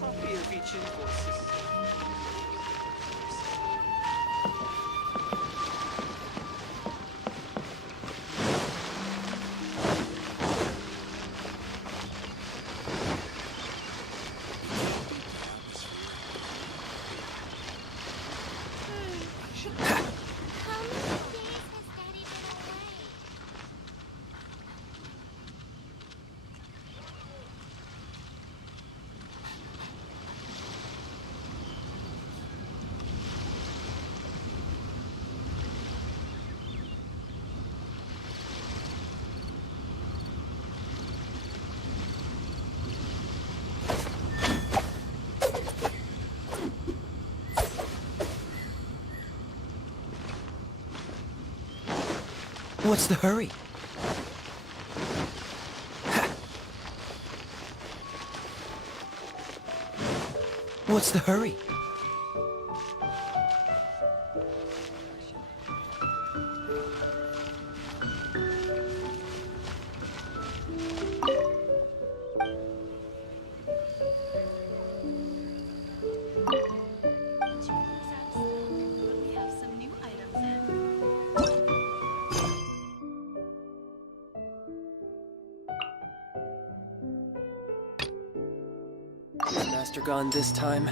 Copy of each invoice is... What's the hurry? What's the hurry? Is Master gone this time?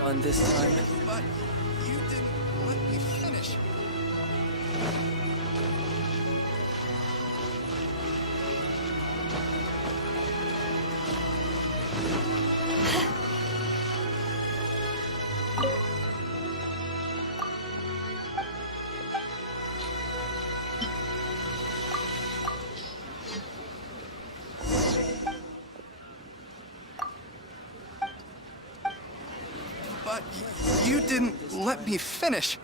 done this time. But you didn't let me finish. But you didn't let me finish.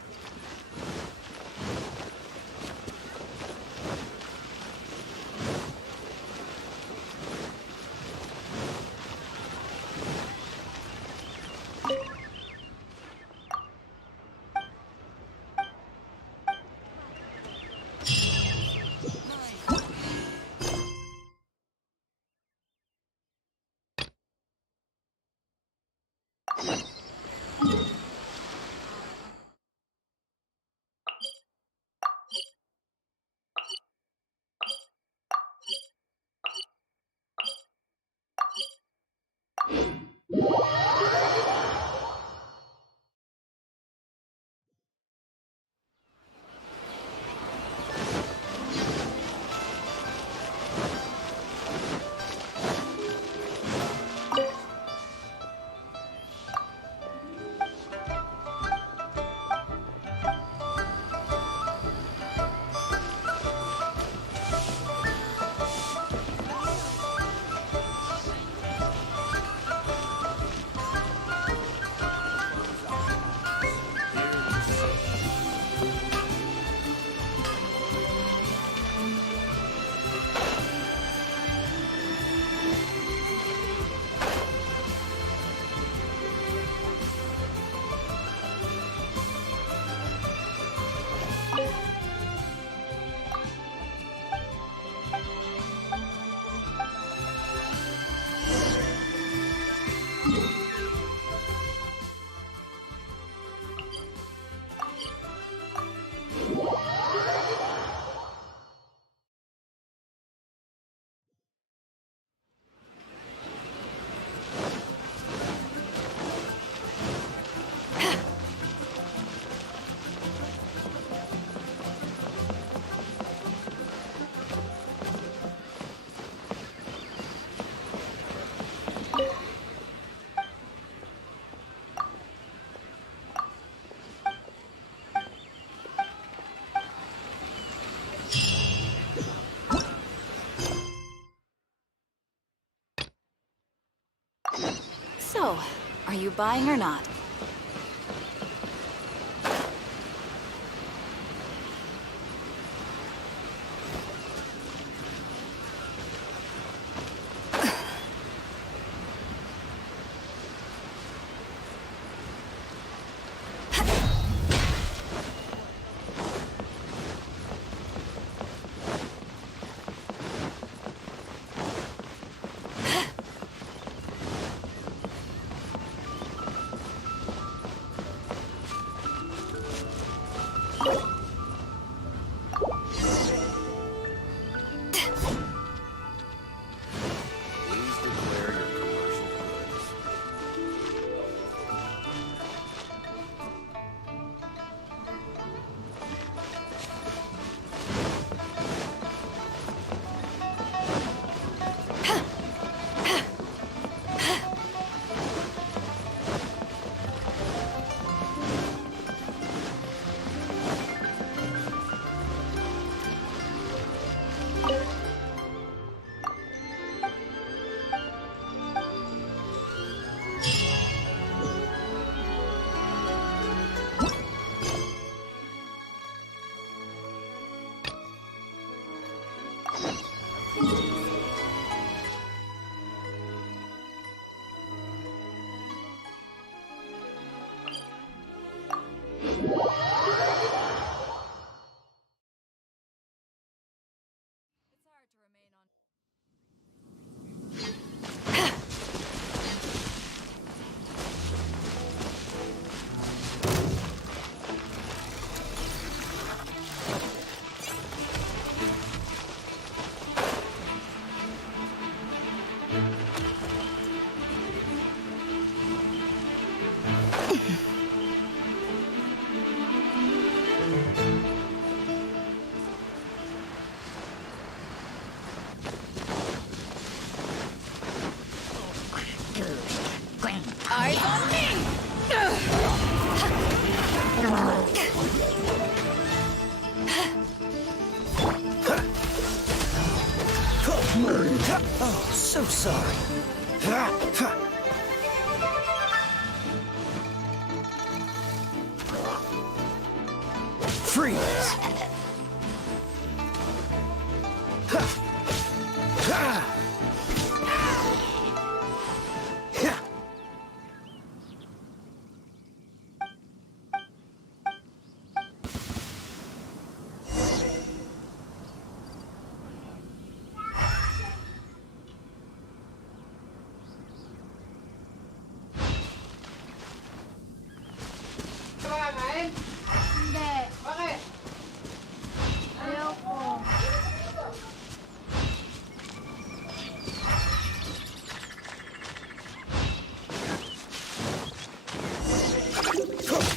So, are you buying or not? Oh, so sorry. Freeze!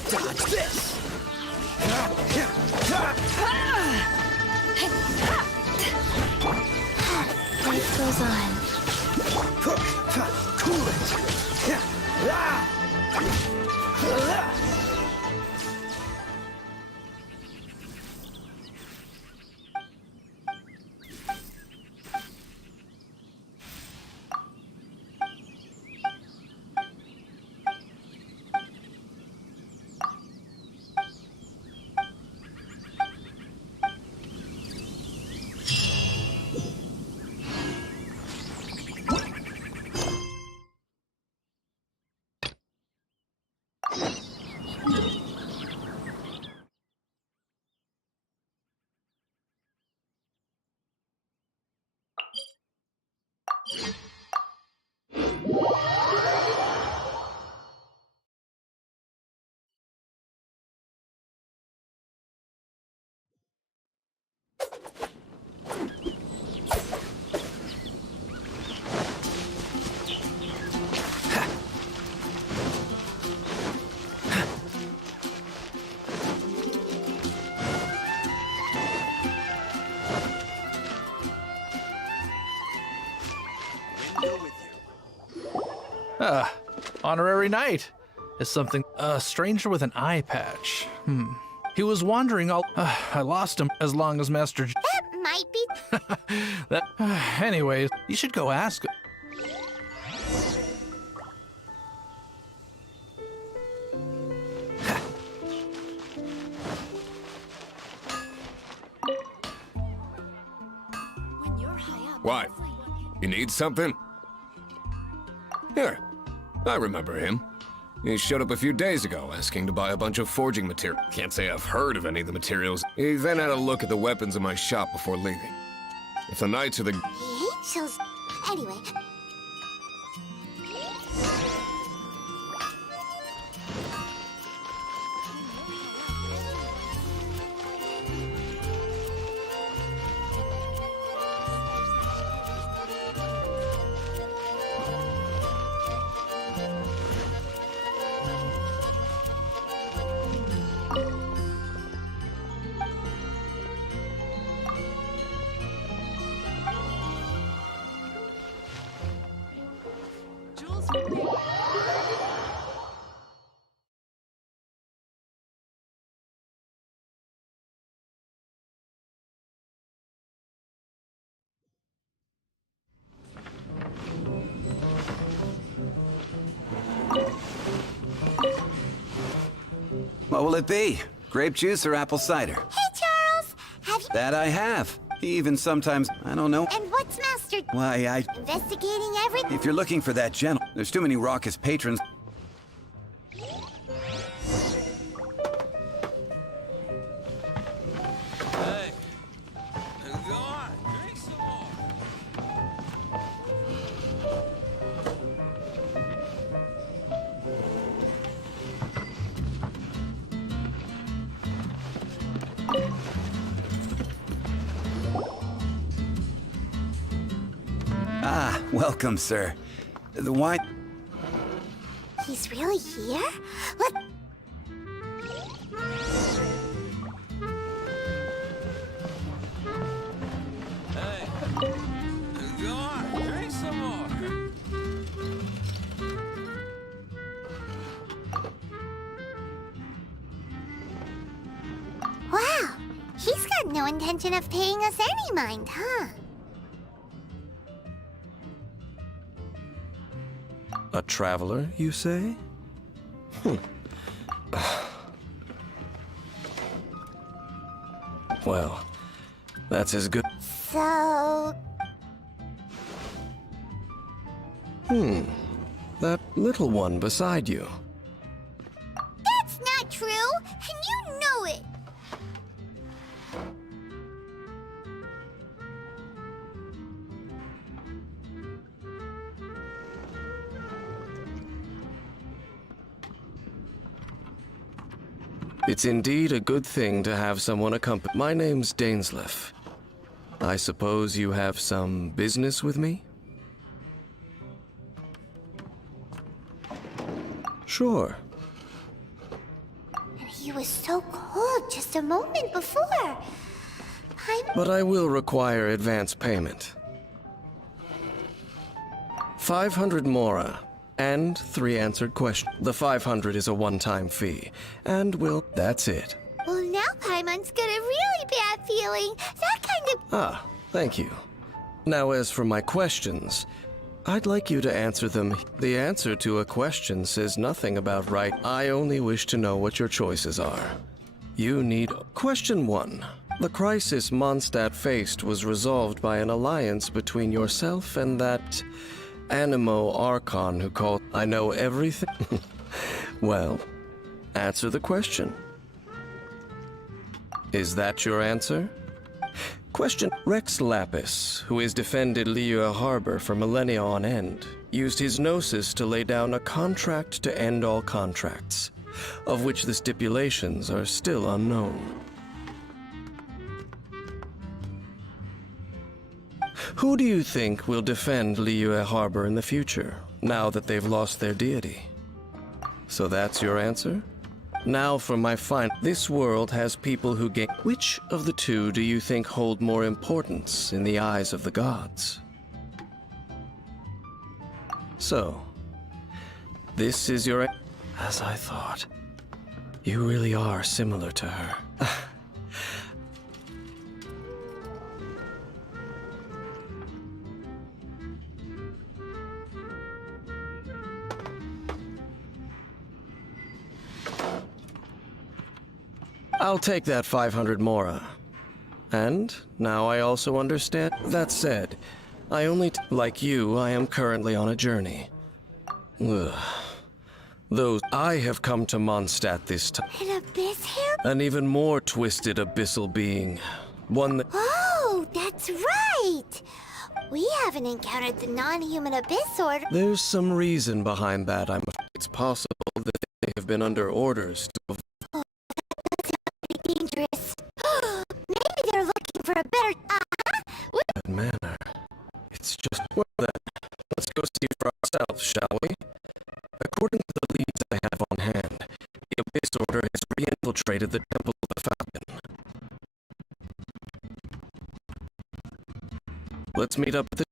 Dodge this! Life goes on. Cool it! Honorary knight is something. A stranger with an eye patch. He was wandering all. I lost him as long as Master. That might be. That. Anyways, you should go ask him. What? You need something? Here. I remember him. He showed up a few days ago asking to buy a bunch of forging material. Can't say I've heard of any of the materials. He then had a look at the weapons in my shop before leaving. If the knights are the... Angels. Anyway. What will it be? Grape juice or apple cider? Hey, Charles! Have you... That I have. Even sometimes, I don't know. And what's Master... Why, Investigating everything? If you're looking for that gentleman, there's too many raucous patrons. Hey. Go on. Drink some more. Ah, welcome, sir. The wine... He's really here? Let... Hey. Go on. Drink some more. Wow! He's got no intention of paying us any mind, huh? A traveler, you say? Well, that's as good. So... That little one beside you. That's not true! And you know it! It's indeed a good thing to have someone accompany. My name's Dainsleif. I suppose you have some business with me? Sure. And he was so cold just a moment before. But I will require advance payment. 500 mora, and 3 answered questions. The 500 is a one-time fee, and that's it. Well, now Paimon's got a really bad feeling. That kind of... Ah, thank you. Now as for my questions, I'd like you to answer them. The answer to a question says nothing about right. I only wish to know what your choices are. You need... Question 1. The crisis Mondstadt faced was resolved by an alliance between yourself and that Animo Archon who called... I know everything. Well, answer the question. Is that your answer? Question. Rex Lapis, who has defended Liyue Harbor for millennia on end, used his gnosis to lay down a contract to end all contracts, of which the stipulations are still unknown. Who do you think will defend Liyue Harbor in the future, now that they've lost their deity? So that's your answer? Now for my final. This world has people who gain. Which of the two do you think hold more importance in the eyes of the gods? So, this is your... As I thought. You really are similar to her. I'll take that 500 mora. And now I also understand. That said, I only like you, I am currently on a journey. Ugh. Those I have come to Mondstadt this time. An abyss here? An even more twisted abyssal being. One that... Oh, that's right! We haven't encountered the non-human abyss order. There's some reason behind that. It's possible that they have been under orders to... Dangerous. Maybe they're looking for a better... That manner. It's just... Well then, let's go see for ourselves, shall we? According to the leads I have on hand, the Abyss Order has re-infiltrated the Temple of the Falcon. Let's meet up at the...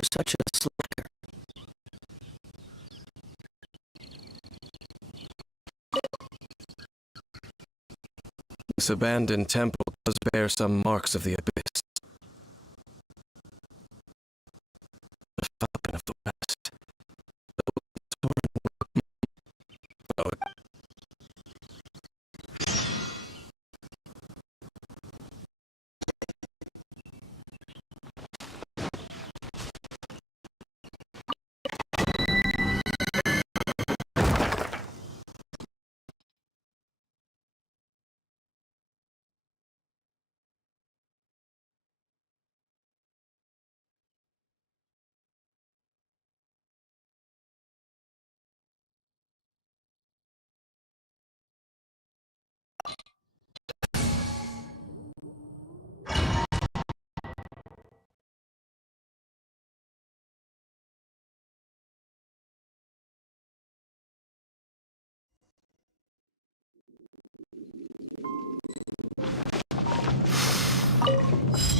were such a slacker. This abandoned temple does bear some marks of the abyss. The Falcon of the West. Oh,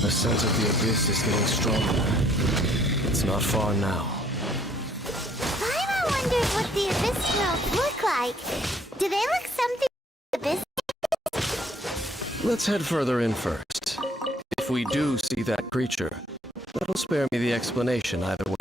the sense of the abyss is getting stronger. It's not far now. Paimon wondered what the abyss worlds look like. Do they look something like the abyss? Let's head further in first. If we do see that creature, that'll spare me the explanation either way.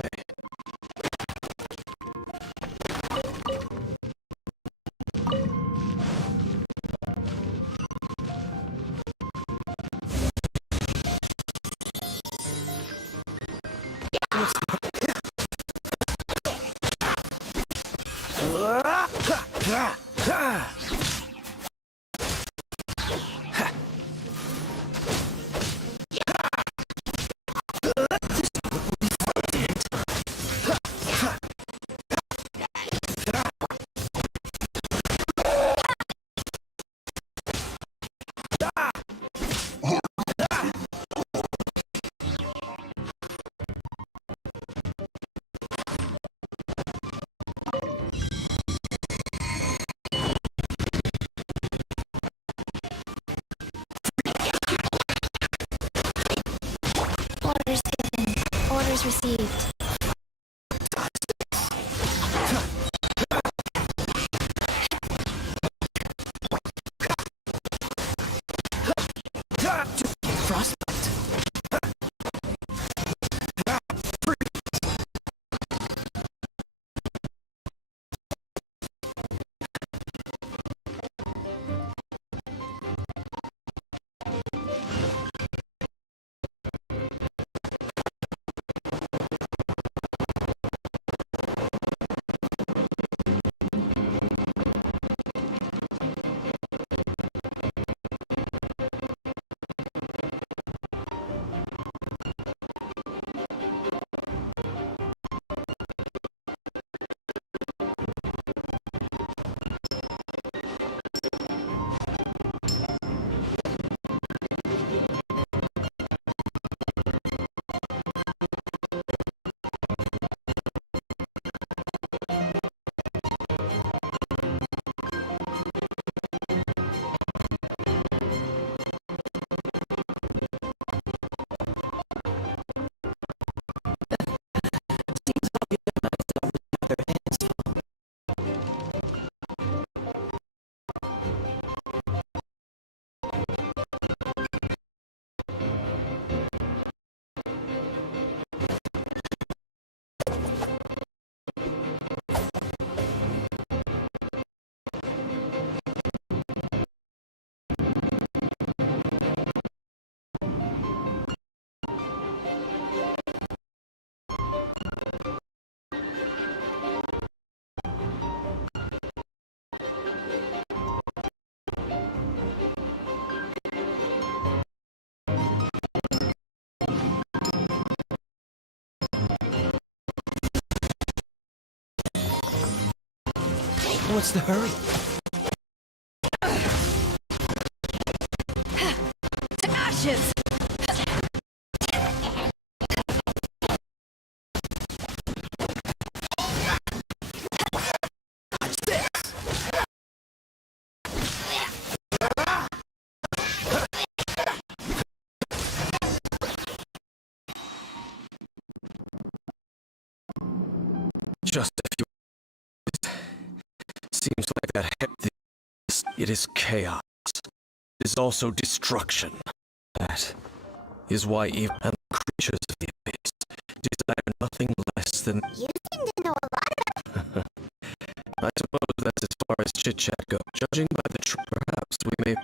Orders given. Orders received. Frostbite. What's the hurry? To ashes! Just a few. Seems like it is chaos. It is also destruction. That is why even the creatures of the abyss desire nothing less than. You seem to know a lot of... I suppose that's as far as chit-chat goes. Judging by the perhaps we may...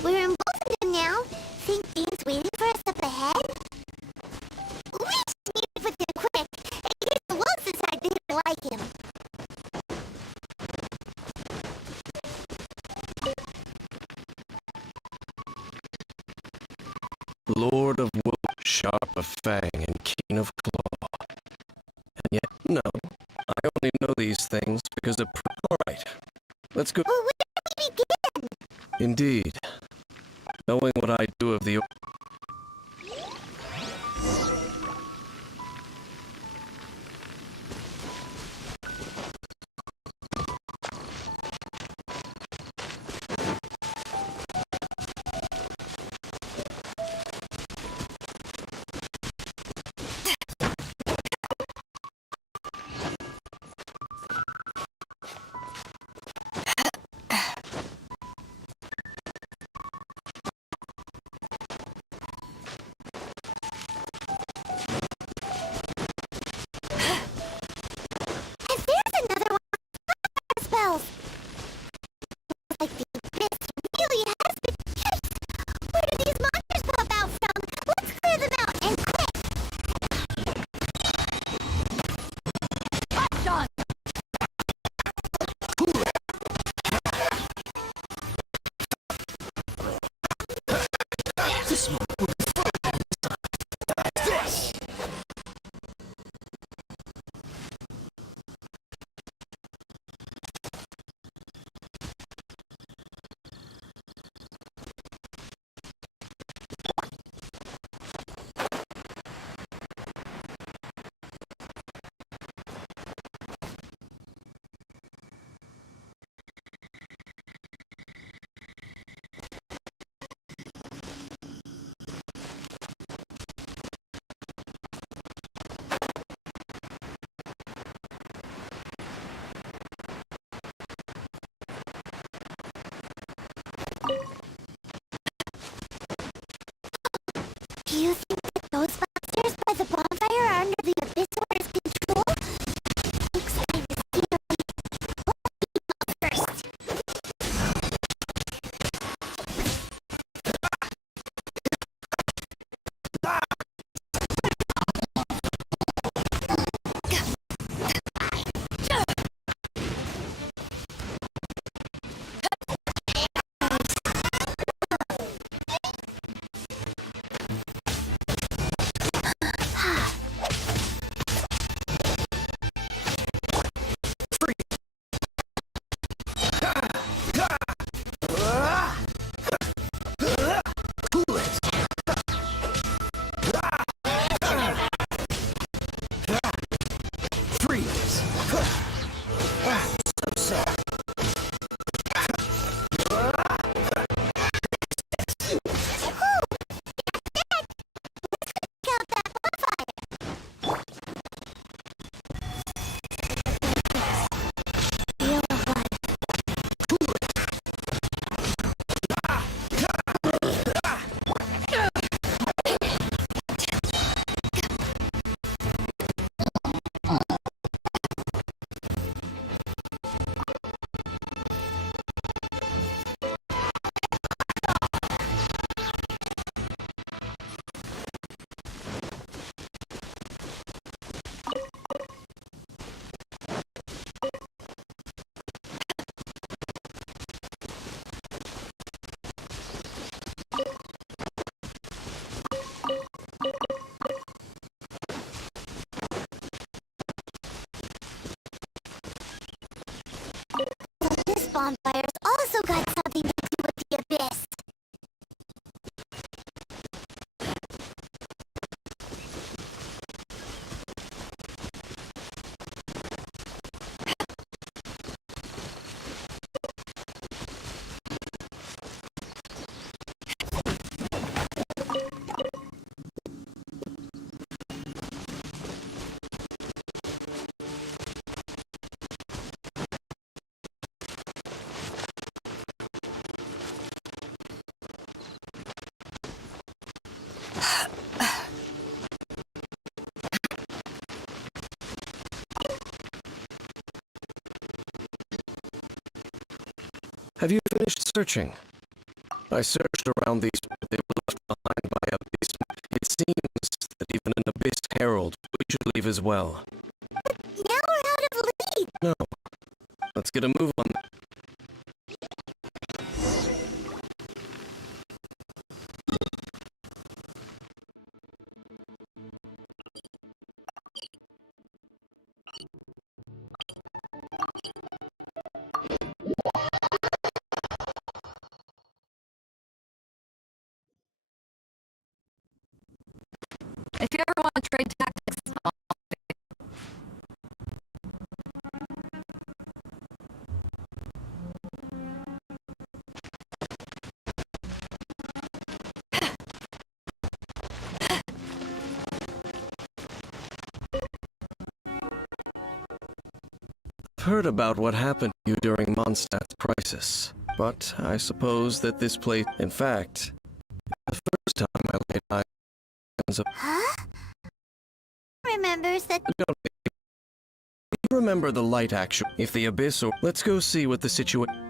We're in Wolfenden now. Think things waiting for us up ahead? We just need to put them quick in case the wolves decide they don't like him. Lord of Wolf, sharp of fang and keen of claw. And yet, no, I only know these things because of... Alright, let's go... Well, where do we begin? Indeed. Knowing what I do of the... And there's another one of spells. Like the abyss really has been cursed. Where do these monsters pop out from? Let's clear them out, and quick! Done. This one will be frozen inside. This! This bonfire's also got something to do with the abyss. Have you finished searching? I searched around these, but they were left behind by Abyss. It seems that even an Abyss Herald we should leave as well. Now we're out of lead. No. Let's get a move on. If you ever want to trade tactics, I've heard about what happened to you during Mondstadt's crisis, but I suppose that this place, in fact, the first time I laid eyes on... Huh? Remembers that. Don't you remember the light action? If the Abyss or... Let's go see what the situation...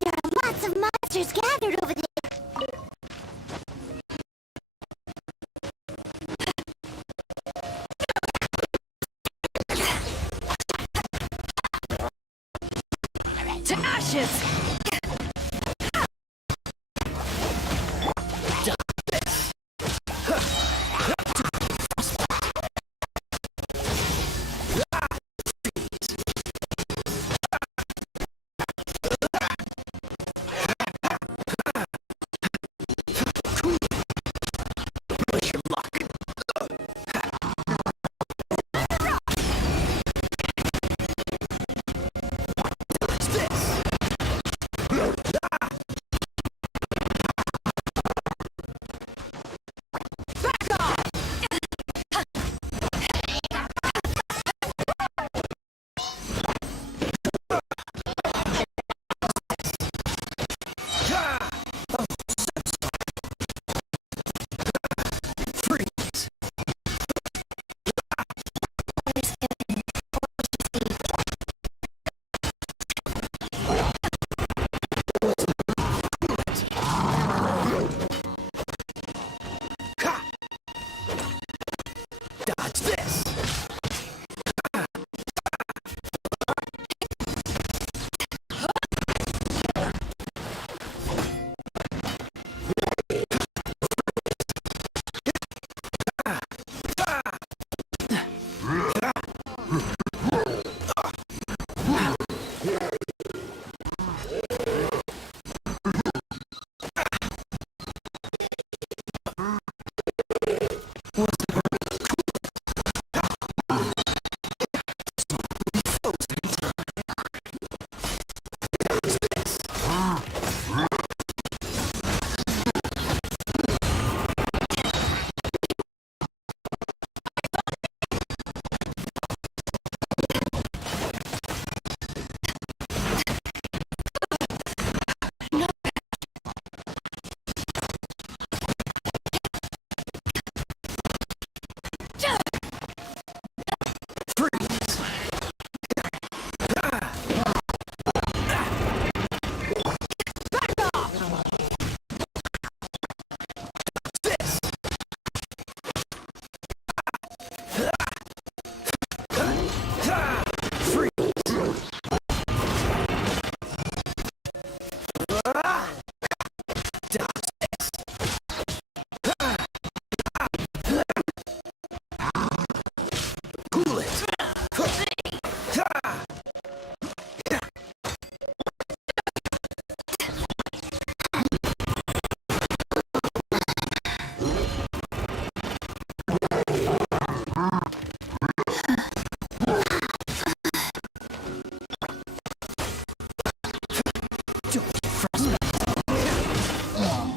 There are lots of monsters gathered over there. to ashes!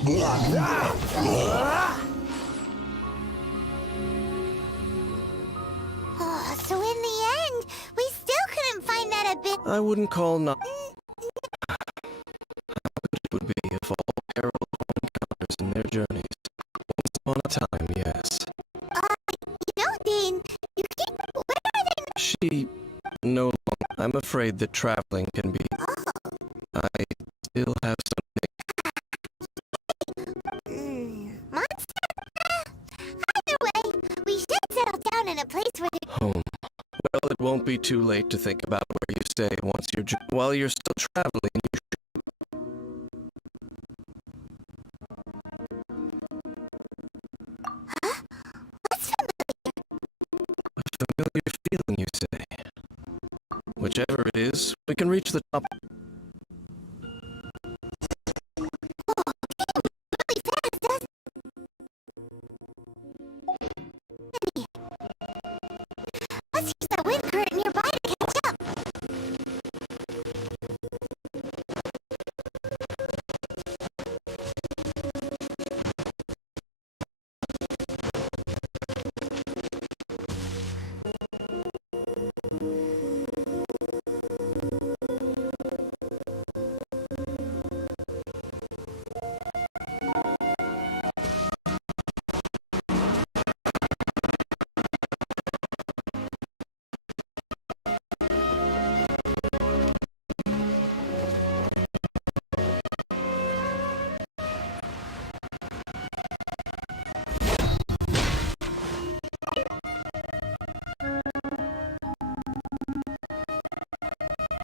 Oh, so in the end, we still couldn't find that abyss. I wouldn't call not. How good it would be if all perils were encounters in their journeys. Once upon a time, yes. You know, Dane, you keep. Where are they? She no longer. I'm afraid that traveling can be. I still have Monster? Either way, we should settle down in a place where the home. Well, it won't be too late to think about where you stay once you're while you're still traveling. You What's a familiar feeling, you say? Whichever it is, we can reach the top. really fast, doesn't it? Let's use that wind current nearby to catch up.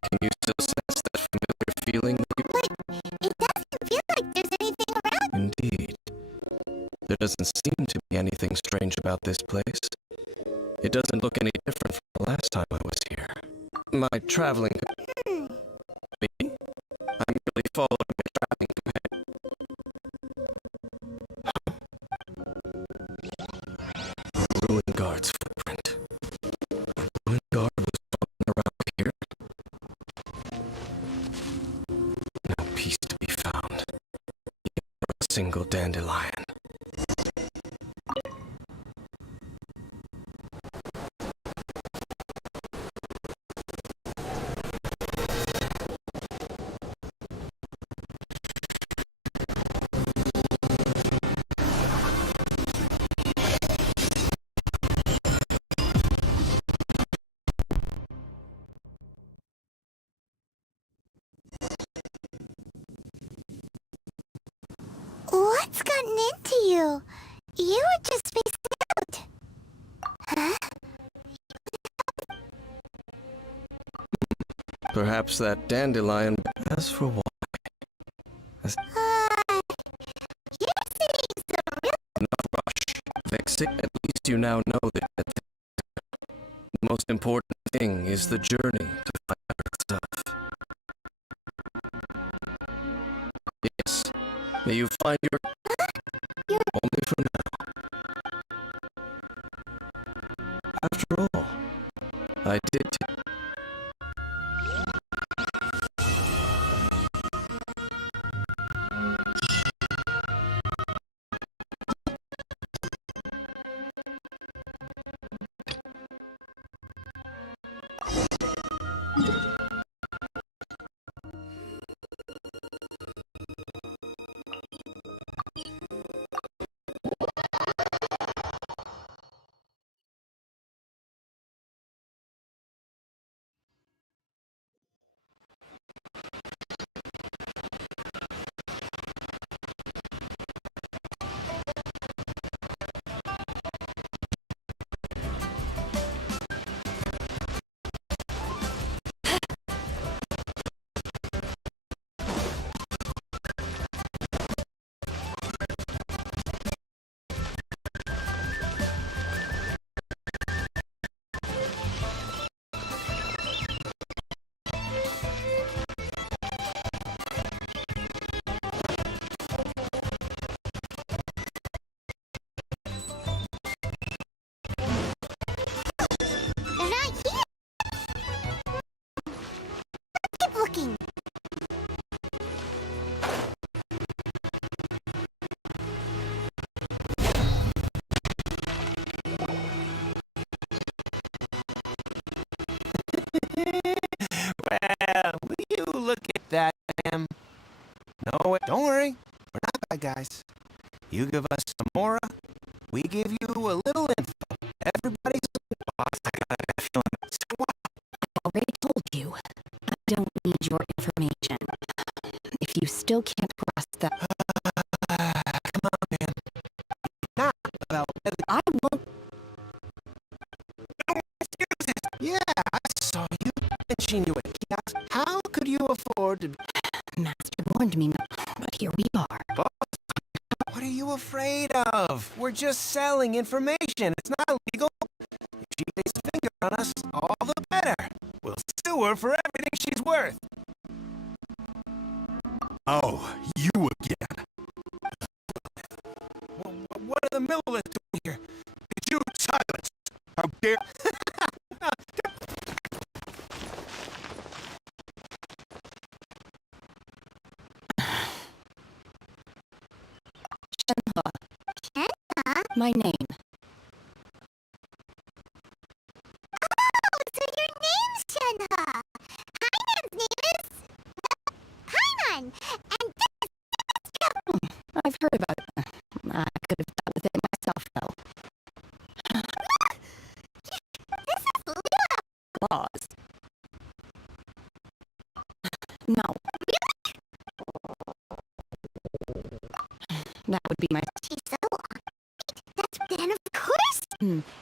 Can you still sense that familiar feeling that you... But it doesn't feel like there's anything around. Indeed. There doesn't seem to be anything strange about this place. It doesn't look any different from the last time I was here. My traveling... Me? I'm really following my traveling companion. Ruin Guard's footprint. Ruin Guard was found around here. No peace to be found. Even for a single dandelion. What's gotten into you? You were just spacing out. Huh? Perhaps that dandelion... As for why... You're saying some real... Not rush. Vexing, at least you now know that the most important thing is the journey to find out itself. Yes. May you find your... Only for now. After all, I did... No, don't worry. We're not bad guys. You give us some aura, we give you a little info. Everybody's boss. I got a feeling. So what? I already told you. I don't need your information. If you still can't grasp that... Come on, man. Not about whether... I won't... No excuses! Yeah, I saw you. Ingenuine chaos. How could you afford to... Master warned me not, but here we are. Boss, what are you afraid of? We're just selling information. It's not illegal. If she lays a finger on us, all the better. We'll sue her for everything she's worth. Oh, you again. What are the Millilith doing here? Did you silence? How dare... My name. Oh, so your name's Shenhe. Paimon's name is... Paimon. And this is... I've heard about it. I could have dealt with it myself, though. This is Lua. Laws. No. That would be my... She's so on. That's then, of course.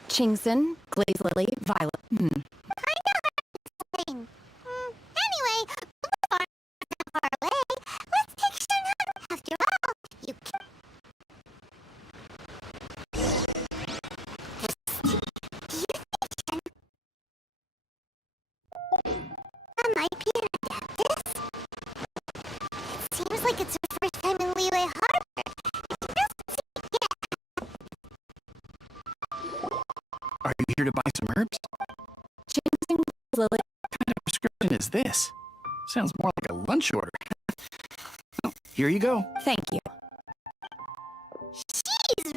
Chingson, Glaze Lily, Violet. Kinda hard to explain. Anyway, Lua isn't far away. Let's take Shenhe. After all, you can... Do you think Shenhe... That might be an adeptus? It seems like it's her first time in Liyue Harbor. It doesn't seem yet. Are you here to buy some herbs? Chingson, Glaze Lily. What kind of prescription is this? Sounds more like a lunch order. Oh, here you go. Thank you. Jeez!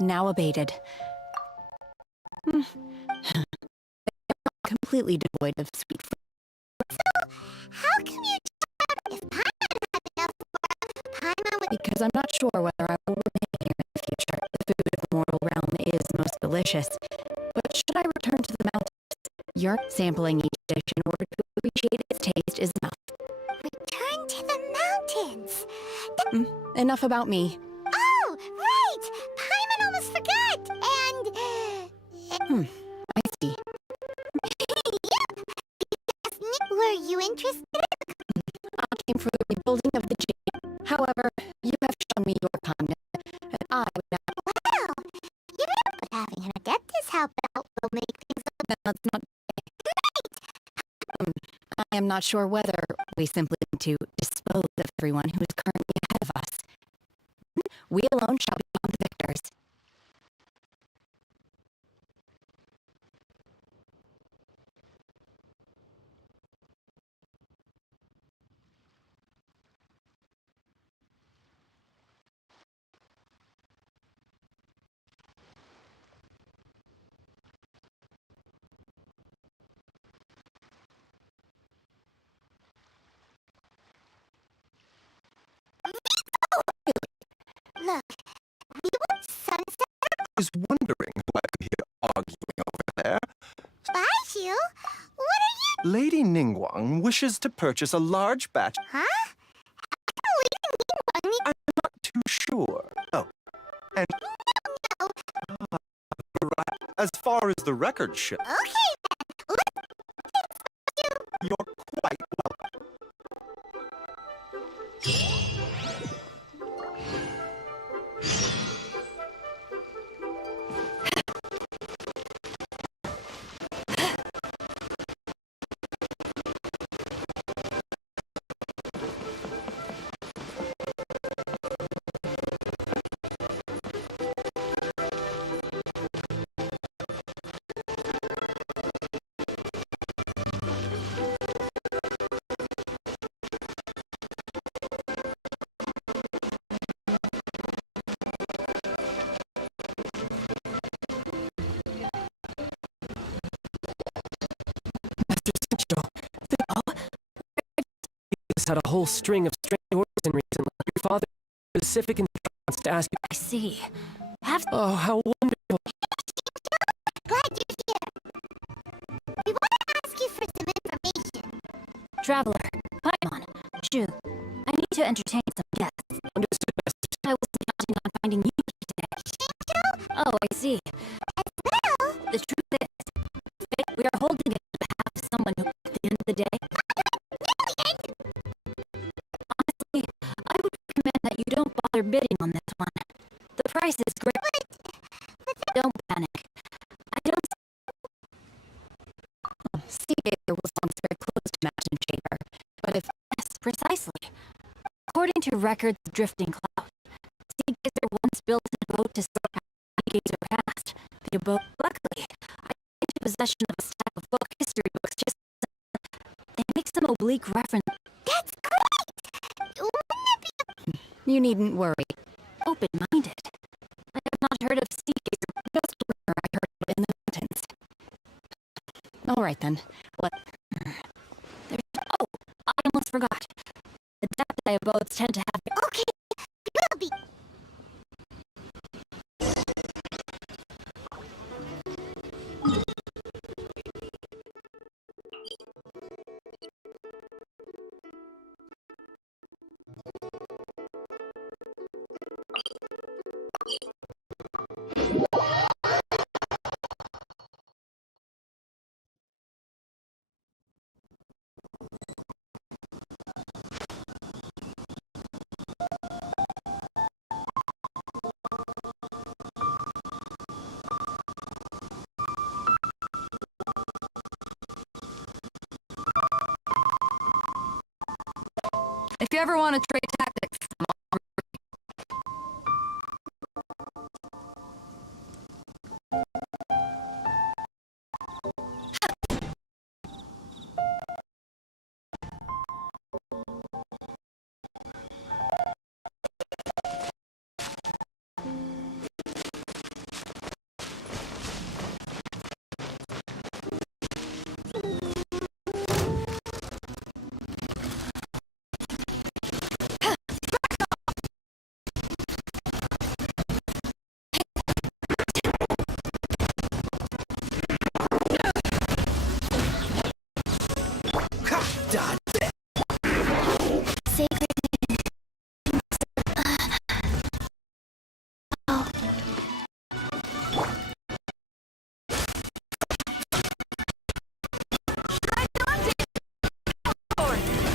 Now abated. They're not completely devoid of sweet fruit. So, how come you tried if Paimon had enough for Paimon would... Because I'm not sure whether I will remain here in the future. The food of the mortal realm is most delicious. But should I return to the mountains? Your sampling each dish in order to appreciate its taste is enough. Return to the mountains. Enough about me. Oh, right! Paimon almost forgot! And... I see. Yep! Were you interested? I came for the rebuilding of the jade. However, you have shown me your kindness, and I would not... Wow! You're right, but having an adeptus help out will make things... That's not... I am not sure whether we simply need to dispose of everyone who is currently ahead of us. We alone shall be the victors. Look, we want sunset... I was wondering who I could hear arguing over there. Baiju? What are you... Lady Ningguang wishes to purchase a large batch... Huh? How come Lady Ningguang... I'm not too sure. Oh, and... No. As far as the record shows... Okay, then. Let's... You're quite welcome. just had a whole string of strange orders in recently. Your father specific instructions to ask you. I see. Oh, how wonderful. Glad you're here. We want to ask you for some information. Traveler, Paimon, Shu, I need to entertain some guests. Understood, Master. I wasn't counting on finding you today. Oh, I see. The truth is, fate, we are holding it on behalf of someone who, at the end of the day... Honestly, I would recommend that you don't bother bidding on this one. The price is great. Don't panic. I don't... Sea Gazer was once very close to Mountain Shaper, but if... Yes, precisely. According to records of Drifting Cloud, Sea Gazer once built an abode to store Sea Gazer past. The abode... Luckily, I came into possession of a stack of book history books just... They make some oblique reference... That's great! Wouldn't it be... You needn't worry. Open-minded. I have not heard of Sea Gazer, just a rumor I heard of it in the mountains. Alright then. What? There's... Oh! I almost forgot. Adepti abodes tend to have... Okay, we'll be... If you ever want to trade tactics,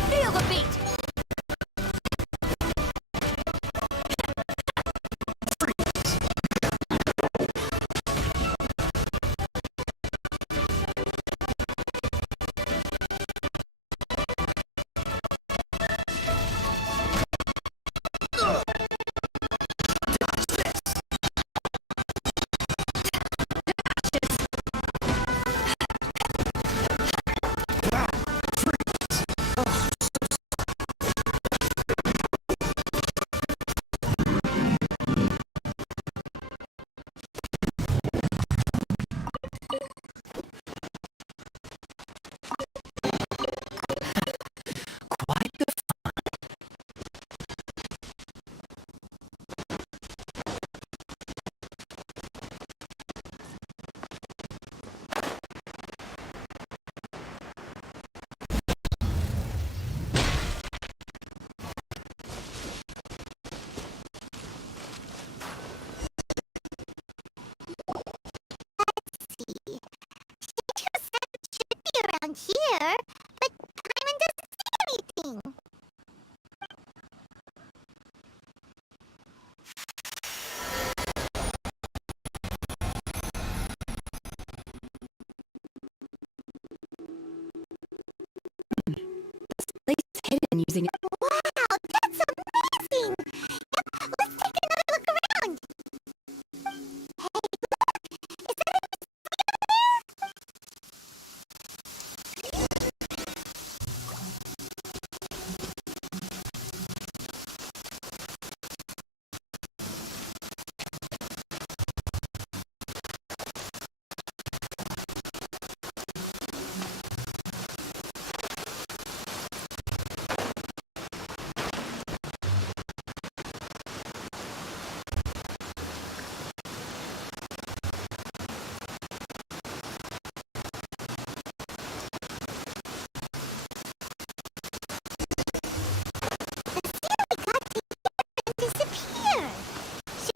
Feel the beat! Around here.